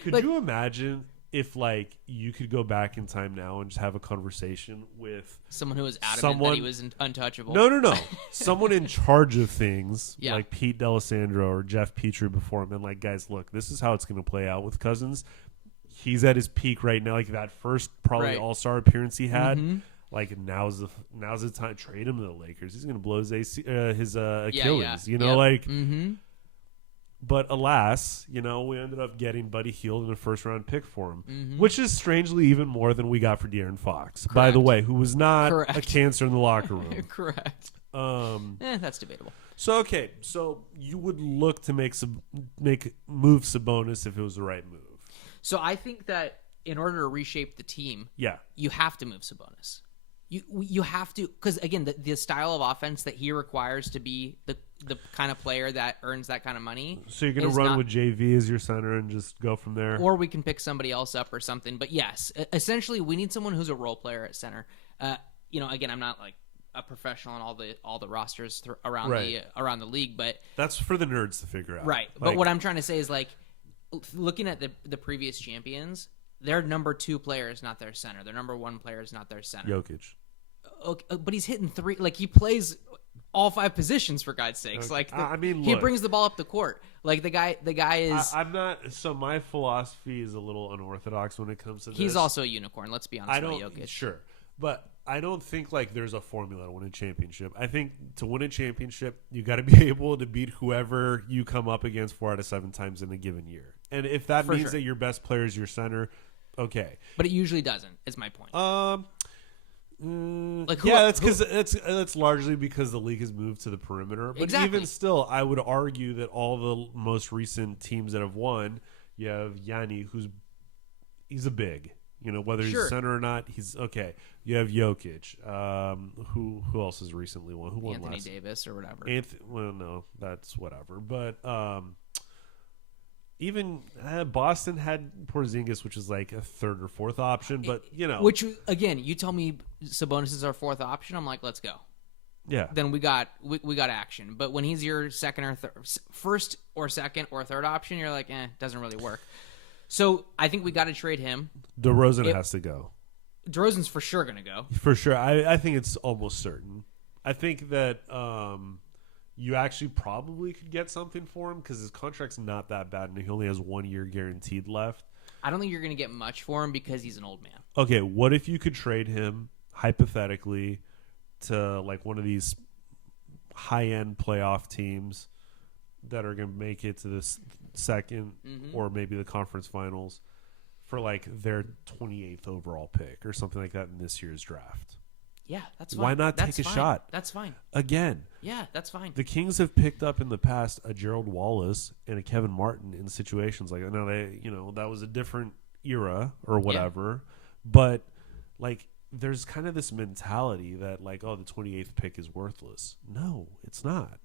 could you imagine if like you could go back in time now and just have a conversation with someone who was adamant that he was untouchable. No. Someone in charge of things, Yeah. like Pete D'Alessandro or Jeff Petrie before him, and like, guys, look, this is how it's going to play out with Cousins. He's at his peak right now. Like that first probably All-Star appearance he had. Mm-hmm. Like now's the time to trade him to the Lakers. He's going to blow his Achilles. Yeah. You know, like. Mm-hmm. But alas, you know, we ended up getting Buddy Hield in a first-round pick for him, Mm-hmm. which is strangely even more than we got for De'Aaron Fox, by the way, who was not a cancer in the locker room. Correct. That's debatable. So you would look to move Sabonis if it was the right move. So I think that in order to reshape the team, you have to move Sabonis. You have to, because again, the style of offense that he requires to be the kind of player that earns that kind of money. So you're going to run with JV as your center and just go from there? Or we can pick somebody else up or something. But yes, essentially we need someone who's a role player at center. Again, I'm not like a professional in all the rosters around the league, but that's for the nerds to figure out. Right. But what I'm trying to say is like looking at the previous champions, their number 2 player is not their center. Their number 1 player is not their center. Jokic. Okay, but he's hitting 3. Like he plays all 5 positions for God's sakes. Okay. Like I mean, he brings the ball up the court. Like the guy is. I'm not. So my philosophy is a little unorthodox when it comes to this. He's also a unicorn. Let's be honest. Jokic. Sure, but I don't think like there's a formula to win a championship. I think to win a championship, you got to be able to beat whoever you come up against 4 out of 7 times in a given year. And if that means that your best player is your center, okay. But it usually doesn't. Is my point. That's because that's largely because the league has moved to the perimeter. But even still, I would argue that all the most recent teams that have won, you have Yanni, he's a big. You know, whether he's a center or not, he's okay. You have Jokic. Who else has recently won? Who won Anthony last? Davis or whatever. Well, no, that's whatever. But even Boston had Porzingis, which is like a 3rd or 4th option. But you know, which again, you tell me Sabonis is our 4th option. I'm like, let's go. Yeah. Then we got action. But when he's your second or first or second or third option, you're like, doesn't really work. So I think we got to trade him. DeRozan has to go. DeRozan's for sure going to go. For sure. I think it's almost certain. I think that you actually probably could get something for him because his contract's not that bad and he only has 1 year guaranteed left. I don't think you're going to get much for him because he's an old man. Okay, what if you could trade him, hypothetically, to like one of these high-end playoff teams that are going to make it to this second or maybe the conference finals for like their 28th overall pick or something like that in this year's draft? Yeah, that's fine. Why not take a shot? That's fine. Again. Yeah, that's fine. The Kings have picked up in the past a Gerald Wallace and a Kevin Martin in situations like that. Now that was a different era or whatever, but like there's kind of this mentality that like, oh, the 28th pick is worthless. No, it's not.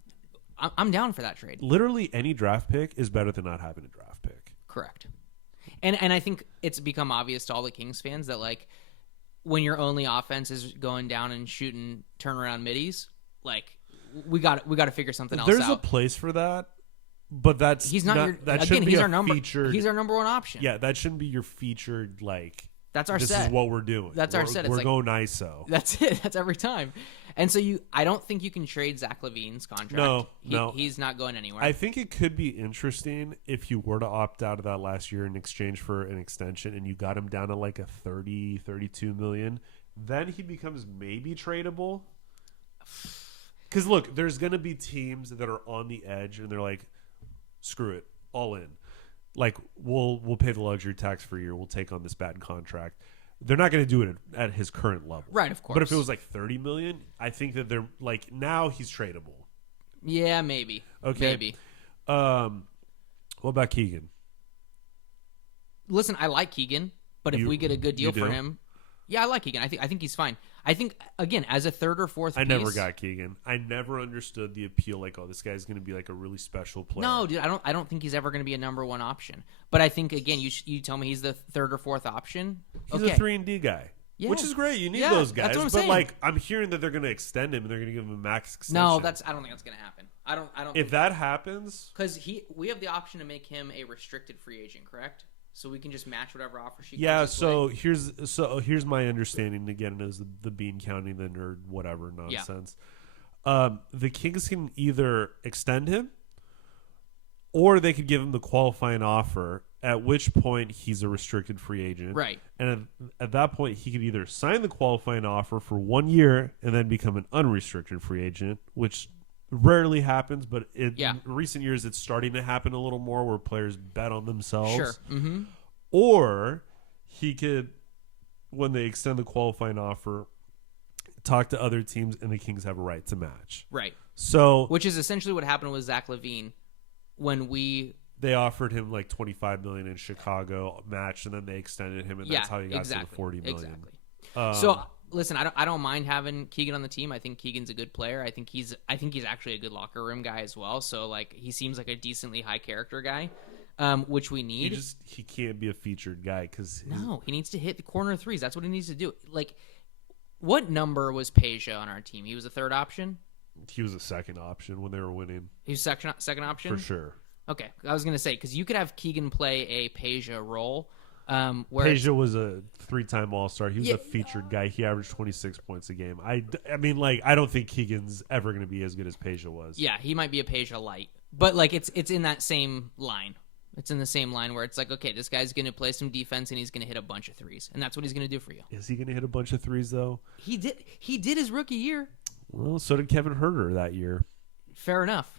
I'm down for that trade. Literally any draft pick is better than not having a draft pick. Correct. And I think it's become obvious to all the Kings fans that like when your only offense is going down and shooting turnaround middies, like we got to figure something else out. There's a place for that, but he's our number 1 option. Yeah, that shouldn't be your featured like. That's our this set. This is what we're doing. That's our set. We're going ISO. That's it. That's every time. And so I don't think you can trade Zach LaVine's contract. No. He's not going anywhere. I think it could be interesting if you were to opt out of that last year in exchange for an extension and you got him down to like a 30, 32 million. Then he becomes maybe tradable. Because look, there's going to be teams that are on the edge and they're like, screw it, all in. Like we'll pay the luxury tax for a year. We'll take on this bad contract. They're not going to do it at his current level, right? Of course. But if it was like 30 million, I think that they're like now he's tradable. Yeah, maybe. Okay, maybe. What about Keegan? Listen, I like Keegan, but if we get a good deal for him, yeah, I like Keegan. I think he's fine. I think again as a 3rd or 4th. I never got Keegan. I never understood the appeal. Like, oh, this guy's going to be like a really special player. No, dude, I don't think he's ever going to be a number 1 option. But I think again, you tell me he's the 3rd or 4th option. He's a 3-and-D guy, which is great. You need those guys. That's what I'm saying. Like, I'm hearing that they're going to extend him and they're going to give him a max extension. No, I don't think that's going to happen. I don't. If that happens, because we have the option to make him a restricted free agent, correct? so we can just match whatever offer she. Yeah. comes Here's my understanding again as the bean counting the nerd whatever nonsense. The Kings can either extend him, or they could give him the qualifying offer. At which point he's a restricted free agent, right? And at that point he could either sign the qualifying offer for 1 year and then become an unrestricted free agent, which rarely happens, but in recent years it's starting to happen a little more where players bet on themselves. Sure. Mm-hmm. Or he could, when they extend the qualifying offer, talk to other teams and the Kings have a right to match. Right. So, which is essentially what happened with Zach LaVine when they offered him like $25 million in Chicago match, and then they extended him, and that's how he got to the $40 million. Exactly. So listen, I don't mind having Keegan on the team. I think Keegan's a good player. I think he's actually a good locker room guy as well. So like he seems like a decently high character guy, which we need. He can't be a featured guy because he needs to hit the corner threes. That's what he needs to do. Like, what number was Peja on our team? He was a third option. He was a second option when they were winning. He was second option for sure. Okay, I was gonna say because you could have Keegan play a Peja role. Where Peja was a 3-time All-Star. He was a featured guy. He averaged 26 points a game. I mean, like, I don't think Keegan's ever going to be as good as Peja was. Yeah, he might be a Peja light, but like it's in that same line. It's in the same line where it's like, okay, this guy's going to play some defense and he's going to hit a bunch of threes, and that's what he's going to do for you. Is he going to hit a bunch of threes though? He did his rookie year. Well, so did Kevin Huerter that year. Fair enough.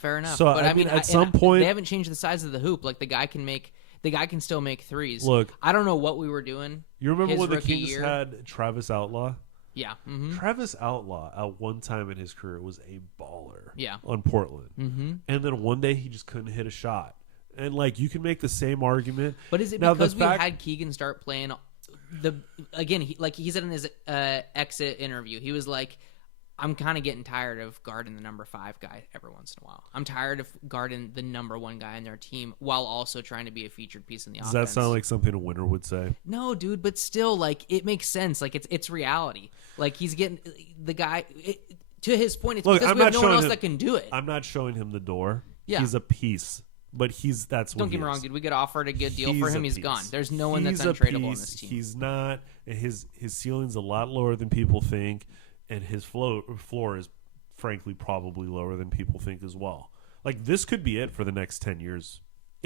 So but I mean, at some point they haven't changed the size of the hoop. Like the guy can still make threes. Look, I don't know what we were doing. You remember when the Kings had Travis Outlaw? Yeah. Mm-hmm. Travis Outlaw at one time in his career was a baller. Yeah. On Portland. Mm-hmm. And then one day he just couldn't hit a shot. And like you can make the same argument. But is it because we had Keegan start playing he said in his exit interview, he was like, I'm kind of getting tired of guarding the number 5 guy every once in a while. I'm tired of guarding the number 1 guy in their team while also trying to be a featured piece in the offense. Does that sound like something a winner would say? No, dude, but still, like, it makes sense. Like, it's reality. Like, he's getting the guy to his point. It's because we have no one else that can do it. I'm not showing him the door. Yeah. He's a piece, but that's what. Don't get me wrong, dude. We get offered a good deal for him. He's gone. There's no one that's untradeable on this team. He's not. His ceiling's a lot lower than people think, and his floor is, frankly, probably lower than people think as well. Like, this could be it for the next 10 years,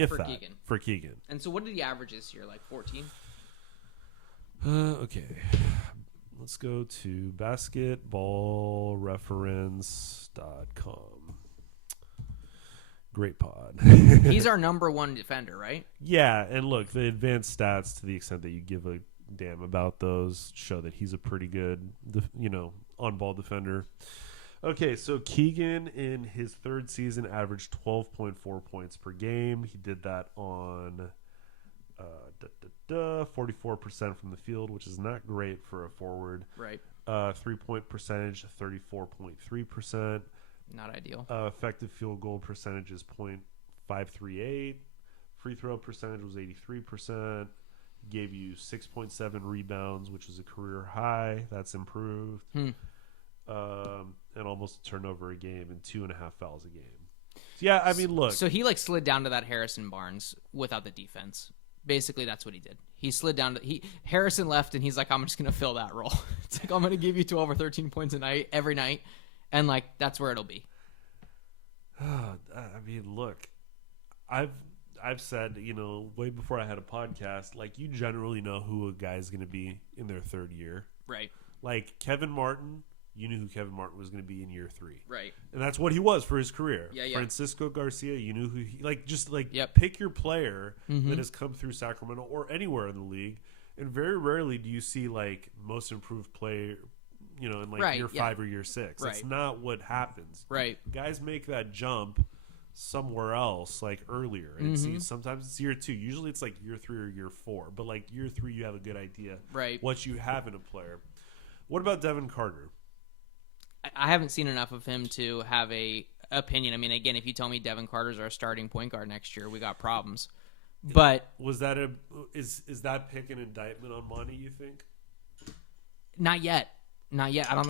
for Keegan. And so what did he average this year, like 14? Okay. Let's go to basketballreference.com. Great pod. He's our number 1 defender, right? Yeah, and look, the advanced stats, to the extent that you give a damn about those, show that he's a pretty good, on-ball defender. Okay, so Keegan in his third season averaged 12.4 points per game. He did that on 44% from the field, which is not great for a forward. Right. 3-point percentage, 34.3%. Not ideal. Effective field goal percentage is .538. Free throw percentage was 83%. Gave you 6.7 rebounds, which is a career high. That's improved. And almost a turnover a game and 2.5 fouls a game. So, yeah, I mean, look. So he slid down to that Harrison Barnes without the defense. Basically, that's what he did. He slid down to Harrison left, and he's like, I'm just gonna fill that role. It's like, I'm gonna give you 12 or 13 points a night every night, and like that's where it'll be. I mean, look, I've said, way before I had a podcast, like, you generally know who a guy's going to be in their third year. Right. Like, Kevin Martin, you knew who Kevin Martin was going to be in year 3. Right. And that's what he was for his career. Yeah. Francisco Garcia, you knew who yep. Pick your player that has come through Sacramento or anywhere in the league. And very rarely do you see, like, most improved player, in like year 5 or year 6. Right. That's not what happens. Right. Guys make that jump somewhere else, like earlier, and sometimes it's year 2. Usually it's like year 3 or year 4, but like year 3 you have a good idea what you have in a player. What about Devin Carter? I haven't seen enough of him to have a opinion. I mean, again, if you tell me Devin Carter's our starting point guard next year, we got problems. But was that is that pick an indictment on Monty, you think? Not yet. I don't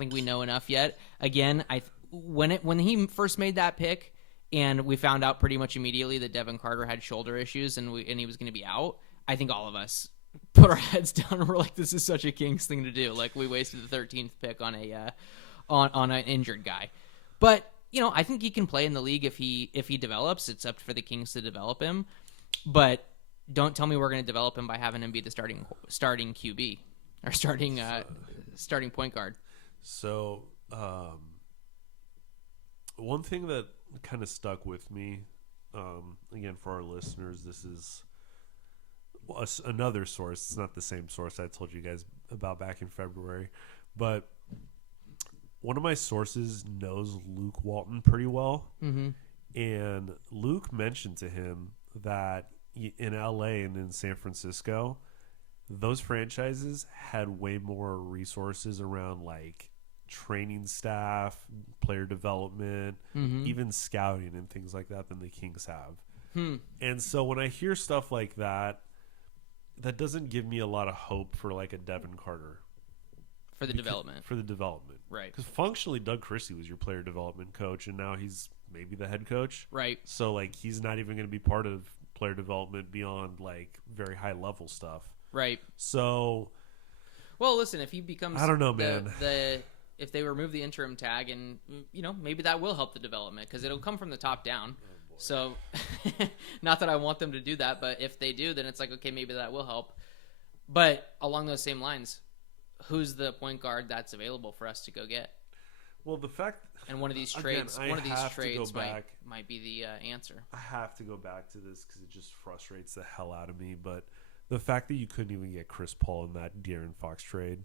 think we know enough yet. Again, when he first made that pick, and we found out pretty much immediately that Devin Carter had shoulder issues and he was going to be out, I think all of us put our heads down and we're like, this is such a Kings thing to do. Like, we wasted the 13th pick on on an injured guy. But, I think he can play in the league if he develops. It's up for the Kings to develop him. But don't tell me we're going to develop him by having him be the starting QB or starting point guard. So, one thing that kind of stuck with me, again, for our listeners, this is another source. It's not the same source I told you guys about back in February, but one of my sources knows Luke Walton pretty well. Mm-hmm. And Luke mentioned to him that in LA and in San Francisco, those franchises had way more resources around like training staff, player development, even scouting and things like that than the Kings have. And so when I hear stuff like that doesn't give me a lot of hope for like a Devin Carter. For the development. Right. Because functionally Doug Christie was your player development coach, and now he's maybe the head coach. Right. So like he's not even going to be part of player development beyond like very high level stuff. Right. So, well, listen, if he becomes, I don't know, man. If they remove the interim tag, and maybe that will help the development because it'll come from the top down. So, not that I want them to do that, but if they do, then it's like, okay, maybe that will help. But along those same lines, who's the point guard that's available for us to go get? Well, the fact, and one of these trades, might be the answer. I have to go back to this because it just frustrates the hell out of me. But the fact that you couldn't even get Chris Paul in that De'Aaron Fox trade.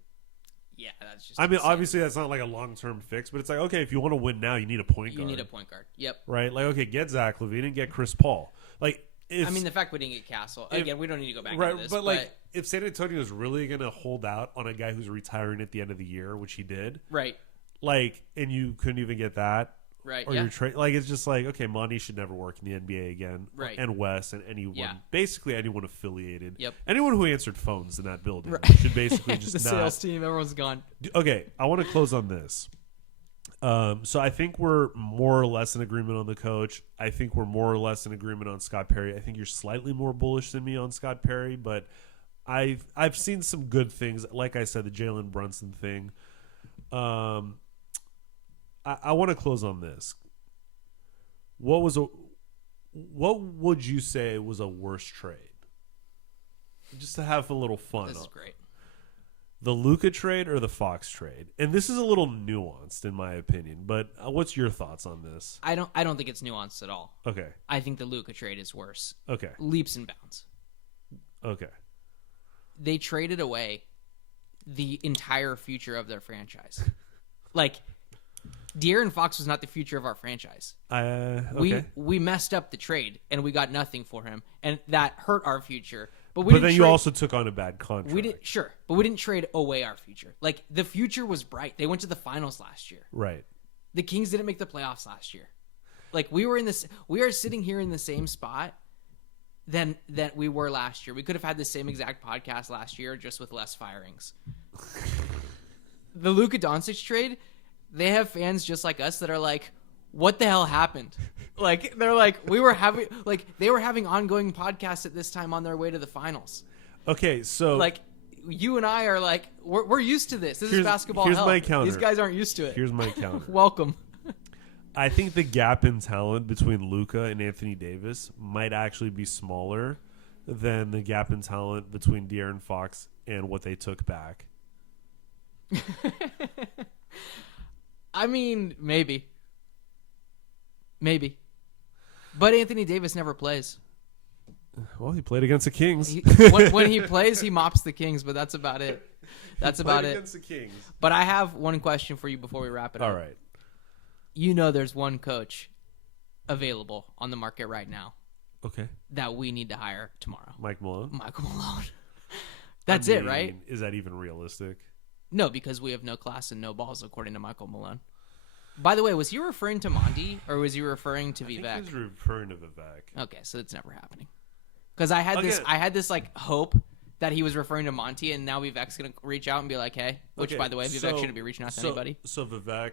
Yeah, that's just. I mean, obviously that's not like a long-term fix, but it's like, okay, if you want to win now, you need a point guard. You need a point guard. Yep. Right? Like, okay, get Zach LaVine and get Chris Paul. Like, I mean, the fact we didn't get Castle again, we don't need to go back into this. But like, if San Antonio is really going to hold out on a guy who's retiring at the end of the year, which he did, right? Like, and you couldn't even get that. Right. Or you're like, it's just like, okay, Monty should never work in the NBA again. Right. And Wes and anyone, basically anyone affiliated. Yep. Anyone who answered phones in that building should basically just the sales team, everyone's gone. Okay, I want to close on this. So I think we're more or less in agreement on the coach. I think we're more or less in agreement on Scott Perry. I think you're slightly more bullish than me on Scott Perry, but I've seen some good things. Like I said, the Jalen Brunson thing. I want to close on this. What would you say was a worse trade? Just to have a little fun. This is great. The Luka trade or the Fox trade? And this is a little nuanced in my opinion, but what's your thoughts on this? I don't think it's nuanced at all. Okay. I think the Luka trade is worse. Okay. Leaps and bounds. Okay. They traded away the entire future of their franchise. Like, De'Aaron Fox was not the future of our franchise. Okay. We messed up the trade, and we got nothing for him, and that hurt our future. But then you also took on a bad contract. But we didn't trade away our future. Like, the future was bright. They went to the finals last year. Right. The Kings didn't make the playoffs last year. Like, we are sitting here in the same spot than we were last year. We could have had the same exact podcast last year, just with less firings. The Luka Doncic trade, they have fans just like us that are like, what the hell happened? Like, they're like, they were having ongoing podcasts at this time on their way to the finals. Okay, so like, you and I are like, we're used to this. This is basketball hell. My counter. These guys aren't used to it. Here's my counter. Welcome. I think the gap in talent between Luka and Anthony Davis might actually be smaller than the gap in talent between De'Aaron Fox and what they took back. I mean, maybe. But Anthony Davis never plays. Well, he played against the Kings. When he plays, he mops the Kings, but that's about it. That's about it. Against the Kings. But I have one question for you before we wrap it up. All right. You know there's one coach available on the market right now. Okay. That we need to hire tomorrow. Michael Malone. That's it, right? Is that even realistic? No, because we have no class and no balls, according to Michael Malone. By the way, was he referring to Monty or was he referring to Vivek? I think he was referring to Vivek. Okay, so it's never happening. Because I had this like hope that he was referring to Monty, and now Vivek's gonna reach out and be like, "Hey," which by the way, Vivek shouldn't be reaching out to anybody. So Vivek,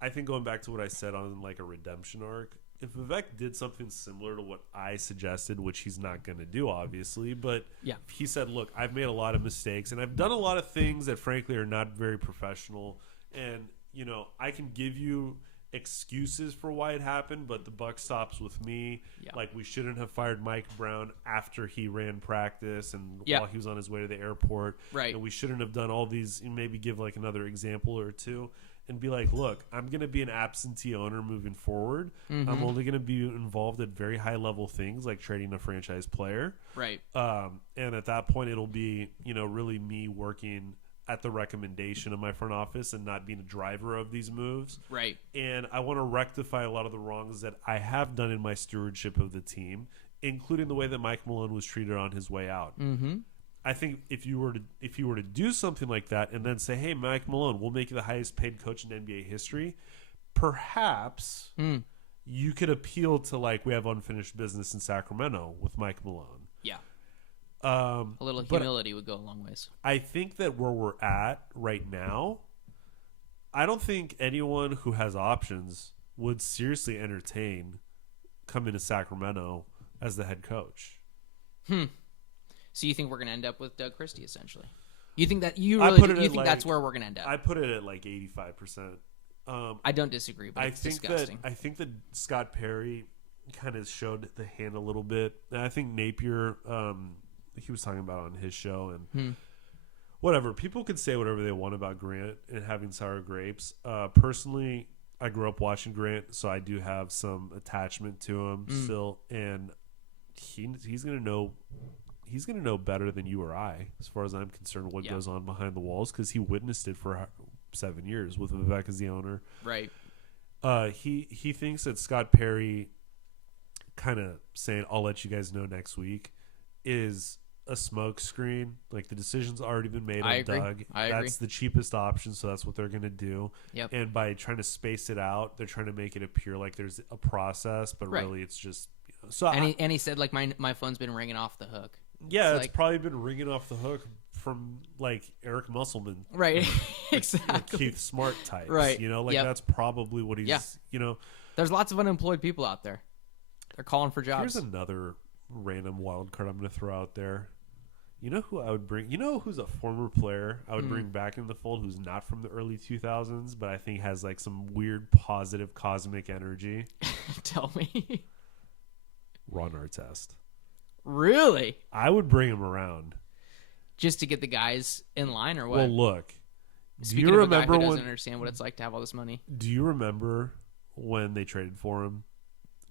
I think going back to what I said on like a redemption arc, if Vivek did something similar to what I suggested, which he's not going to do, obviously, but he said, look, I've made a lot of mistakes and I've done a lot of things that frankly are not very professional. And, you know, I can give you excuses for why it happened, but the buck stops with me. Like, we shouldn't have fired Mike Brown after he ran practice and while he was on his way to the airport. Right. And we shouldn't have done all these, and maybe give like another example or two. And be like, look, I'm going to be an absentee owner moving forward. I'm only going to be involved at very high level things like trading a franchise player. Right. And at that point, it'll be, you know, really me working at the recommendation of my front office and not being a driver of these moves. Right. And I want to rectify a lot of the wrongs that I have done in my stewardship of the team, including the way that Mike Malone was treated on his way out. I think if you were to do something like that and then say, hey, Mike Malone, we'll make you the highest paid coach in NBA history, perhaps you could appeal to, like, we have unfinished business in Sacramento with Mike Malone. Yeah. A little humility would go a long ways. I think that where we're at right now, I don't think anyone who has options would seriously entertain coming to Sacramento as the head coach. So you think we're going to end up with Doug Christie, essentially? You think that you think that's where we're going to end up? I put it at like 85%. I don't disagree, but it's disgusting. I think that Scott Perry kind of showed the hand a little bit. And I think Napier, he was talking about on his show, and whatever. People can say whatever they want about Grant and having sour grapes. Personally, I grew up watching Grant, so I do have some attachment to him still, and he's going to know. He's going to know better than you or I, as far as I'm concerned, what goes on behind the walls, because he witnessed it for 7 years with Vivek as the owner. Right. He thinks that Scott Perry kind of saying, I'll let you guys know next week, is a smoke screen. Like, the decision's already been made on Doug. That's the cheapest option, so that's what they're going to do. Yep. And by trying to space it out, they're trying to make it appear like there's a process, but really it's just... You know, so and he said, like, my phone's been ringing off the hook. Yeah, it's probably been ringing off the hook from, like, Eric Musselman. Right. Exactly. Keith Smart types. Right. You know, like, that's probably what he's, you know. There's lots of unemployed people out there. They're calling for jobs. Here's another random wild card I'm going to throw out there. You know who I would bring? You know who's a former player I would bring back in the fold who's not from the early 2000s, but I think has, like, some weird, positive, cosmic energy? Tell me. Ron Artest. Really? I would bring him around. Just to get the guys in line, or what? Well, look. Speaking of a guy who doesn't understand what it's like to have all this money. Do you remember when they traded for him?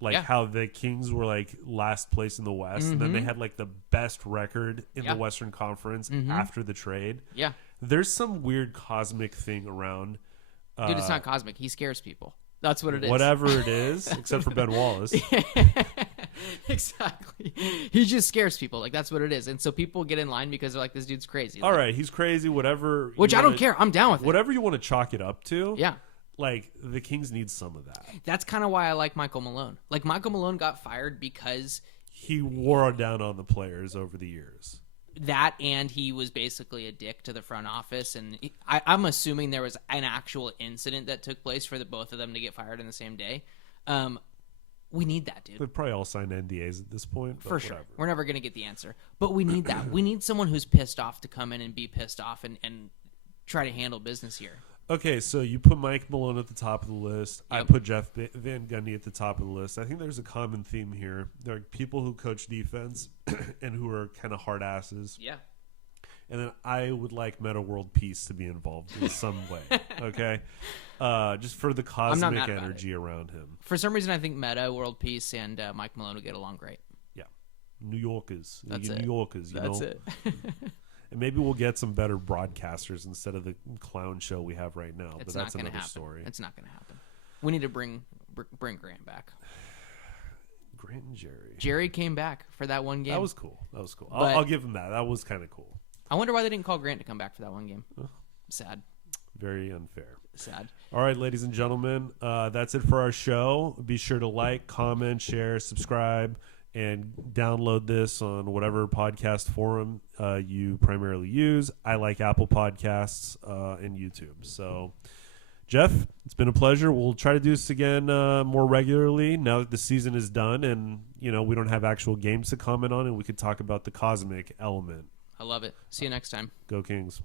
Like, how the Kings were, like, last place in the West, and then they had, like, the best record in the Western Conference after the trade? Yeah. There's some weird cosmic thing around. Dude, it's not cosmic. He scares people. That's what it is. Whatever it is, except for Ben Wallace. Exactly. He just scares people. Like, that's what it is. And so people get in line because they're like, this dude's crazy. All right, he's crazy, whatever. Which I don't care. I'm down with it. Whatever you want to chalk it up to. Yeah. Like, the Kings need some of that. That's kind of why I like Michael Malone. Like, Michael Malone got fired because... he wore down on the players over the years. That, and he was basically a dick to the front office. And I'm assuming there was an actual incident that took place for the both of them to get fired in the same day. We need that, dude. They'd probably all sign NDAs at this point. For sure. We're never going to get the answer. But we need that. We need someone who's pissed off to come in and be pissed off and try to handle business here. Okay, so you put Mike Malone at the top of the list. Yep. I put Jeff Van Gundy at the top of the list. I think there's a common theme here. There are people who coach defense and who are kind of hard asses. Yeah. And then I would like Metta World Peace to be involved in some way. Okay? Just for the cosmic energy around him. For some reason, I think Metta World Peace and Mike Malone would get along great. Yeah. New Yorkers. That's it. New Yorkers, you That's know? it. And maybe we'll get some better broadcasters instead of the clown show we have right now. But that's another story. It's not going to happen. We need to bring Grant back. Grant and Jerry. Jerry came back for that one game. That was cool. I'll give him that. That was kind of cool. I wonder why they didn't call Grant to come back for that one game. Sad. Very unfair. Sad. All right, ladies and gentlemen, that's it for our show. Be sure to like, comment, share, subscribe, and download this on whatever podcast forum you primarily use. I like Apple Podcasts and YouTube. So Geoff, it's been a pleasure. We'll try to do this again more regularly now that the season is done and, we don't have actual games to comment on, and we could talk about the cosmic element. I love it. See you next time. Go Kings.